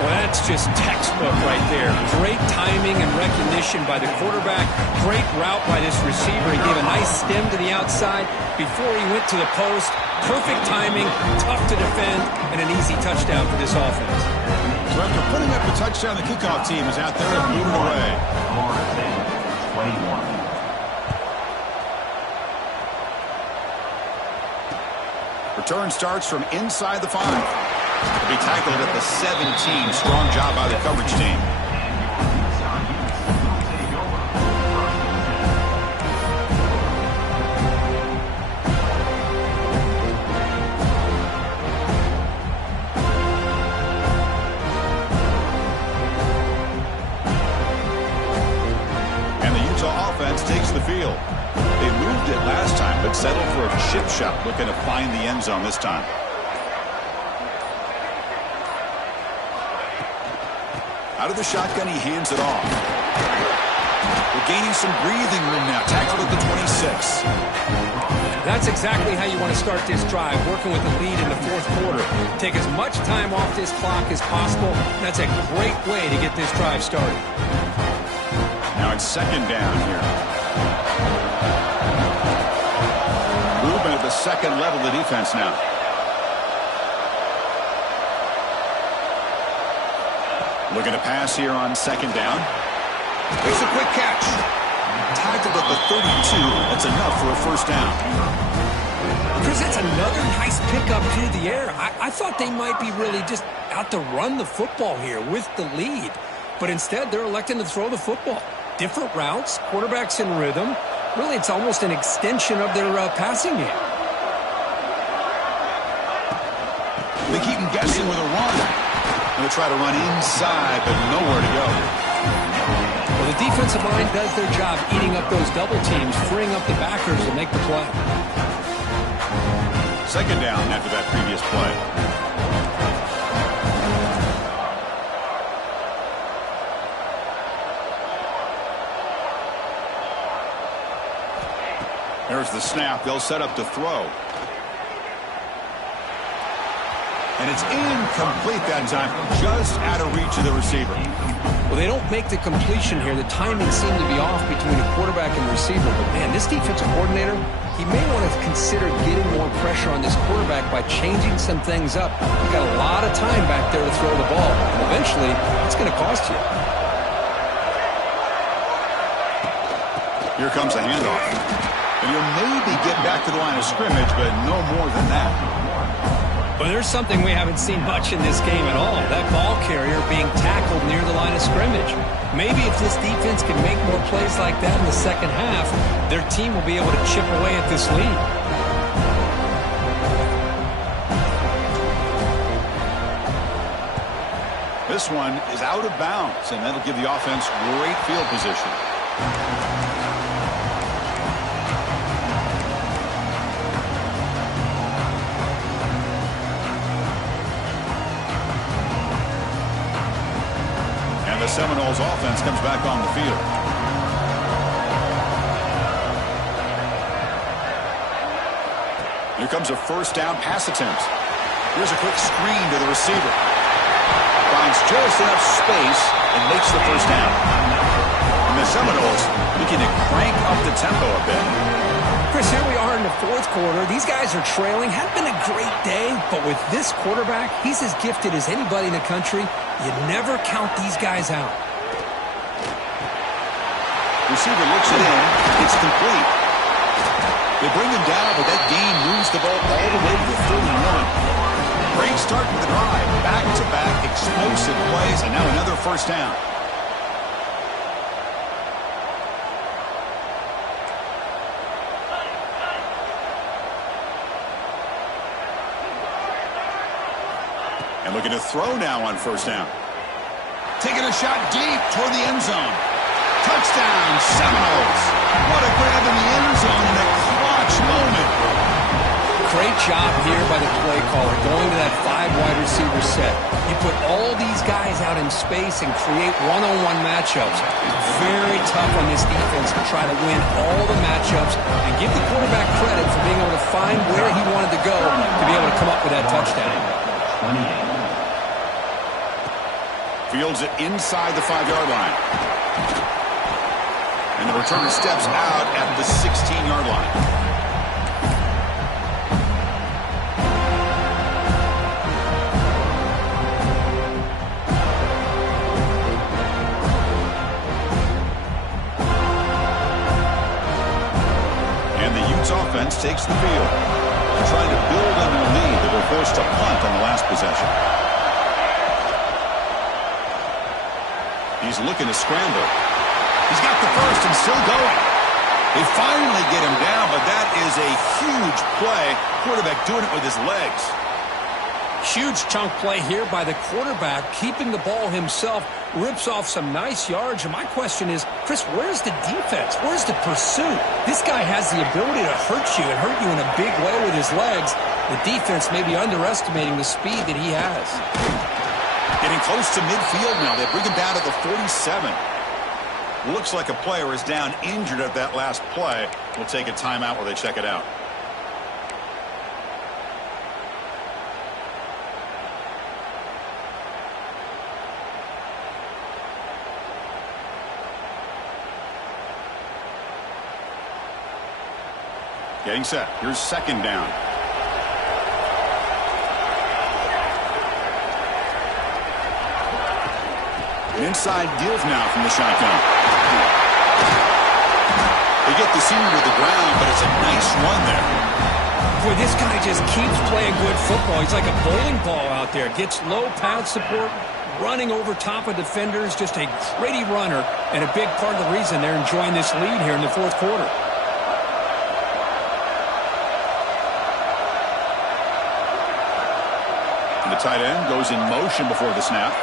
Well, that's just textbook right there. Great timing and recognition by the quarterback. Great route by this receiver. He gave a nice stem to the outside before he went to the post. Perfect timing, tough to defend, and an easy touchdown for this offense. So after putting up the touchdown, the kickoff team is out there and moving away. Florida State, 21. Return starts from inside the 5. He'll be tackled at the 17. Strong job by the coverage team. And the Utah offense takes the field. They moved it last time, but settled for a chip shot, looking to find the end zone this time. Out of the shotgun, he hands it off. We're gaining some breathing room now. Tackled at the 26. That's exactly how you want to start this drive, working with the lead in the 4th quarter. Take as much time off this clock as possible. That's a great way to get this drive started. Now it's 2nd down here. Movement at the 2nd level of the defense now. Looking to pass here on 2nd down. Makes a quick catch. Tackled at the 32. That's enough for a 1st down. Chris, that's another nice pickup through the air. I thought they might be really just out to run the football here with the lead. But instead, they're electing to throw the football. Different routes, quarterbacks in rhythm. Really, it's almost an extension of their passing game. They keep him guessing with a run. And they try to run inside, but nowhere to go. Well, the defensive line does their job eating up those double teams, freeing up the backers to make the play. 2nd down after that previous play. There's the snap. They'll set up to throw. And it's incomplete that time. Just out of reach of the receiver. Well, they don't make the completion here. The timing seemed to be off between the quarterback and receiver. But, man, this defensive coordinator, he may want to consider getting more pressure on this quarterback by changing some things up. You've got a lot of time back there to throw the ball. And eventually, it's going to cost you. Here comes a handoff. And he'll maybe get back to the line of scrimmage, but no more than that. But there's something we haven't seen much in this game at all. That ball carrier being tackled near the line of scrimmage. Maybe if this defense can make more plays like that in the 2nd half, their team will be able to chip away at this lead. This one is out of bounds, and that'll give the offense great field position. the Seminoles offense comes back on the field. Here comes a first down pass attempt. Here's a quick screen to the receiver. Finds just enough space and makes the first down. And the Seminoles looking to crank up the tempo a bit. Chris, here we are in the fourth quarter. These guys are trailing. Hadn't been a great day, but with this quarterback, he's as gifted as anybody in the country. You never count these guys out. Receiver looks it in. It's complete. They bring him down, but that gain moves the ball all the way to the 31. Great start to the drive. Back-to-back explosive plays, and now another first down. And looking to throw now on first down. Taking a shot deep toward the end zone. Touchdown, Seminoles. What a grab in the end zone in a clutch moment. Great job here by the play caller, going to that 5 wide receiver set. You put all these guys out in space and create one-on-one matchups. Very tough on this defense to try to win all the matchups and give the quarterback credit for being able to find where he wanted to go to be able to come up with that touchdown. 28. Fields it inside the 5-yard line. And the returner steps out at the 16-yard line. And the Utes offense takes the field. They're trying to build on their lead. They were forced to punt on the last possession. He's looking to scramble. He's got the first and still going. They finally get him down, but that is a huge play. Quarterback doing it with his legs. Huge chunk play here by the quarterback, keeping the ball himself, rips off some nice yards. And my question is, Chris, where's the defense? Where's the pursuit? This guy has the ability to hurt you and hurt you in a big way with his legs. The defense may be underestimating the speed that he has. Getting close to midfield now. They bring him down to the 47. Looks like a player is down injured at that last play. We'll take a timeout while they check it out. Getting set. Here's second down. Inside deals now from the shotgun. They get the senior to the ground, but it's a nice run there. Boy, this guy just keeps playing good football. He's like a bowling ball out there. Gets low pad support, running over top of defenders. Just a gritty runner, and a big part of the reason they're enjoying this lead here in the fourth quarter. And the tight end goes in motion before the snap.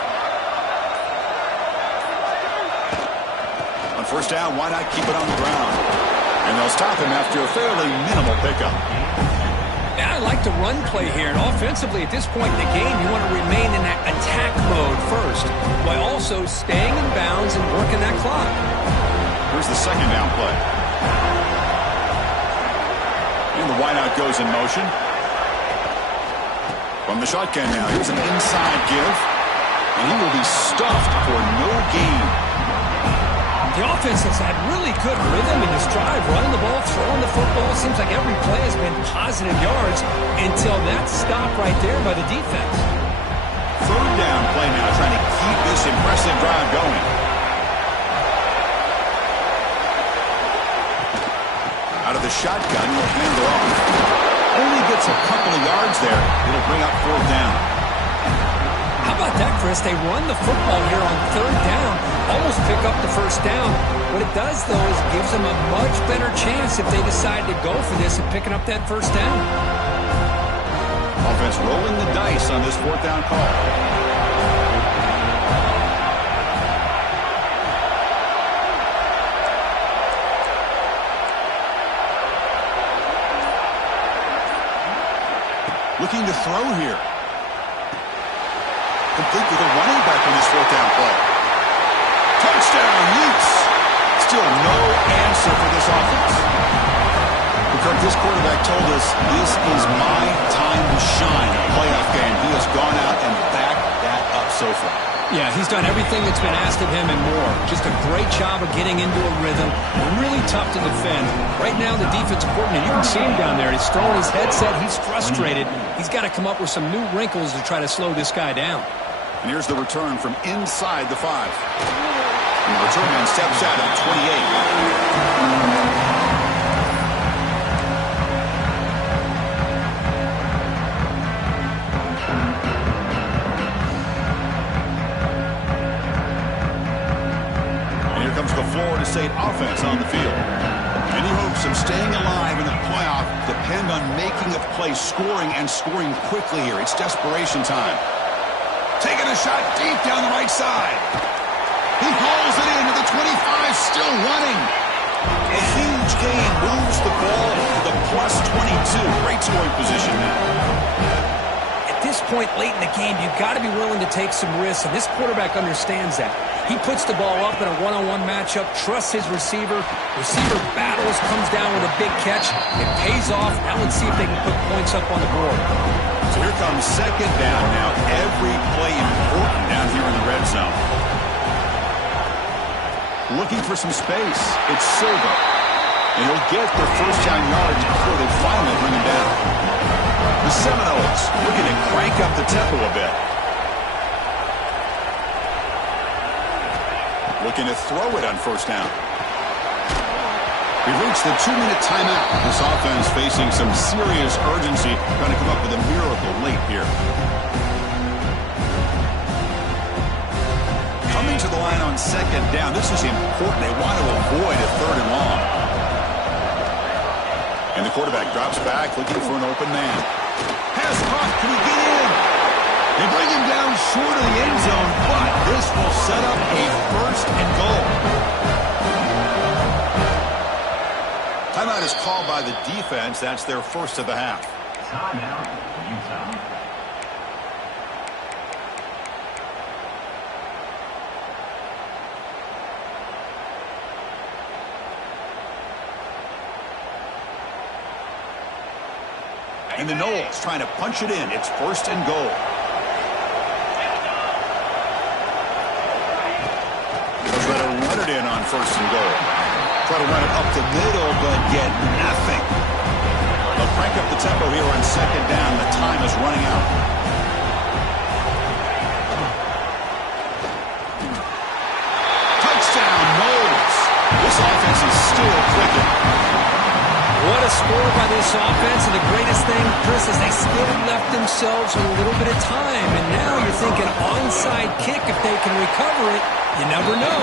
On first down, why not keep it on the ground? And they'll stop him after a fairly minimal pickup. Yeah, I like the run play here. And offensively, at this point in the game, you want to remain in that attack mode first, while also staying in bounds and working that clock. Here's the second down play. And the wideout goes in motion. From the shotgun now, here's an inside give. And he will be stuffed for no gain. The offense has had really good rhythm in this drive, running the ball, throwing the football. Seems like every play has been positive yards until that stop right there by the defense. Third down play now, trying to keep this impressive drive going. Out of the shotgun, he'll hand it off. Only gets a couple of yards there. It'll bring up fourth down. How about that, Chris? They run the football here on third down, almost pick up the first down. What it does, though, is gives them a much better chance if they decide to go for this and picking up that first down. Offense rolling the dice on this fourth down call. Looking to throw here. Complete with a running back on this fourth down play. Touchdown, Utes. Still no answer for this offense. Kirk, this quarterback told us this is my time to shine in a playoff game. He has gone out and backed that up so far. Yeah, he's done everything that's been asked of him and more. Just a great job of getting into a rhythm. Really tough to defend. Right now, the defensive coordinator, you can see him down there. He's throwing his headset. He's frustrated. He's got to come up with some new wrinkles to try to slow this guy down. And here's the return from inside the 5. And the return man steps out at 28. The Florida State offense on the field. Any hopes of staying alive in the playoff depend on making a play, scoring, and scoring quickly here. It's desperation time. Taking a shot deep down the right side. He hauls it into the 25, still running. A huge gain moves the ball to the +22. Great scoring position now. At this point late in the game, you've got to be willing to take some risks, and this quarterback understands that. He puts the ball up in a one-on-one matchup, trusts his receiver. Receiver battles, comes down with a big catch. It pays off. Now let's see if they can put points up on the board. So here comes second down now. Every play important down here in the red zone. Looking for some space. It's Silva. And he'll get the first down yards before they finally bring him down. The Seminoles looking to crank up the tempo a bit. Looking to throw it on first down. We've reached the 2-minute timeout. This offense facing some serious urgency, trying to come up with a miracle late here. Coming to the line on second down. This is important. They want to avoid a third and long. And the quarterback drops back, looking for an open man. Pass caught. Can he get in? They bring him down short of the end zone, but this will set up a first and goal. Timeout is called by the defense. That's their first of the half. Timeout, Utah. And the Noles trying to punch it in. It's first and goal. They'll try to run it in on first and goal. Try to run it up the middle, but get nothing. They'll crank up the tempo here on second down. The time is running out. Touchdown, Noles. This offense is still clicking. What a score by this offense, and the greatest thing, Chris, is they still left themselves with a little bit of time, and now you're thinking onside kick if they can recover it. You never know.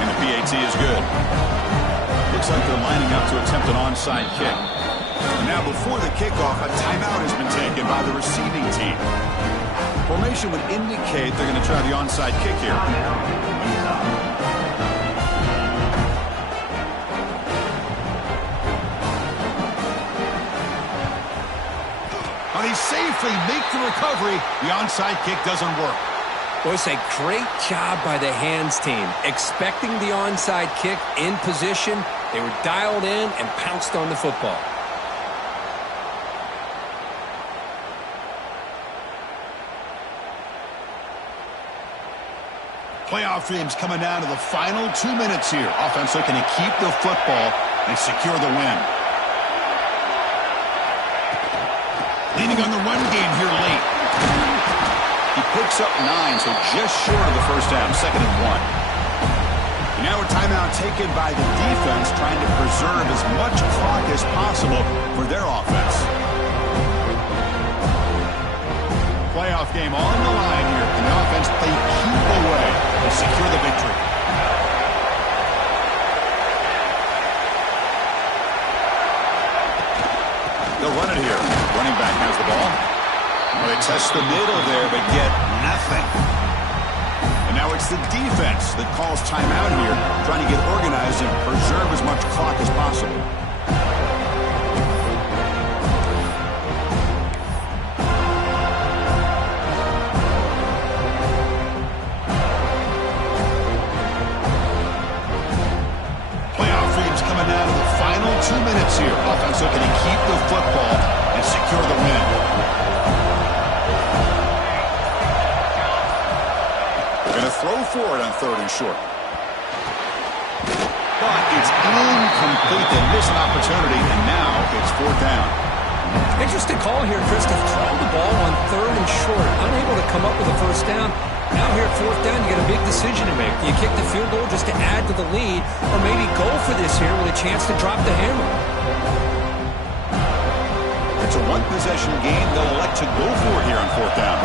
And the PAT is good. Looks like they're lining up to attempt an onside kick. And now before the kickoff, a timeout has been taken by the receiving team. Formation would indicate they're going to try the onside kick here. They safely make the recovery. The onside kick doesn't work. Well, it's a great job by the hands team. Expecting the onside kick in position, they were dialed in and pounced on the football. Playoff dreams coming down to the final 2 minutes here. Offense looking to keep the football and secure the win. Leaning on the run game here late. He picks up 9, so just short of the first down, 2nd and 1. And now a timeout taken by the defense, trying to preserve as much clock as possible for their offense. Playoff game on the line here. And the offense, they keep away and secure the victory. They'll run it here. Running back has the ball. Well, they test the middle there, but get nothing. And now it's the defense that calls timeout here, trying to get organized and preserve as much clock as possible. He's looking to keep the football and secure the win. They're going to throw for it on 3rd and short. But it's incomplete. They miss an opportunity, and now it's 4th down. Interesting call here, Chris, to throw the ball on 3rd and short. Unable to come up with a 1st down. Now here at 4th down, you got a big decision to make. Do you kick the field goal just to add to the lead, or maybe go for this here with a chance to drop the hammer? It's a 1-possession game. They'll elect to go for it here on 4th down.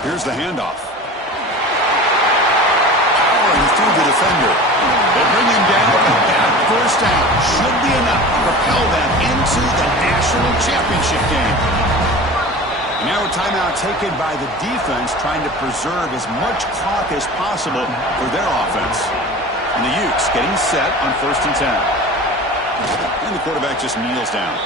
Here's the handoff. Powering through the defender. They bring him down, and that 1st down should be enough to propel them into the national championship game. And now a timeout taken by the defense, trying to preserve as much clock as possible for their offense. And the Utes getting set on 1st and 10. And the quarterback just kneels down.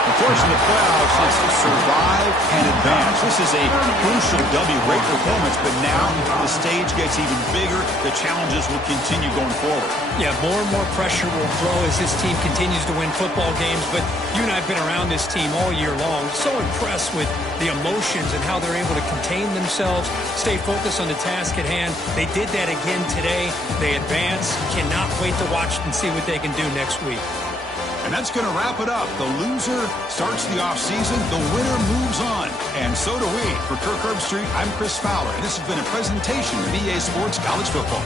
Of course, in the playoffs, it's to survive and advance. This is a crucial W. Great performance, but now the stage gets even bigger. The challenges will continue going forward. Yeah, more and more pressure will grow as this team continues to win football games. But you and I have been around this team all year long. So impressed with the emotions and how they're able to contain themselves, stay focused on the task at hand. They did that again today. They advance. Cannot wait to watch and see what they can do next week. And that's going to wrap it up. The loser starts the offseason. The winner moves on. And so do we. For Kirk Herbstreit, I'm Chris Fowler. And this has been a presentation of EA Sports College Football.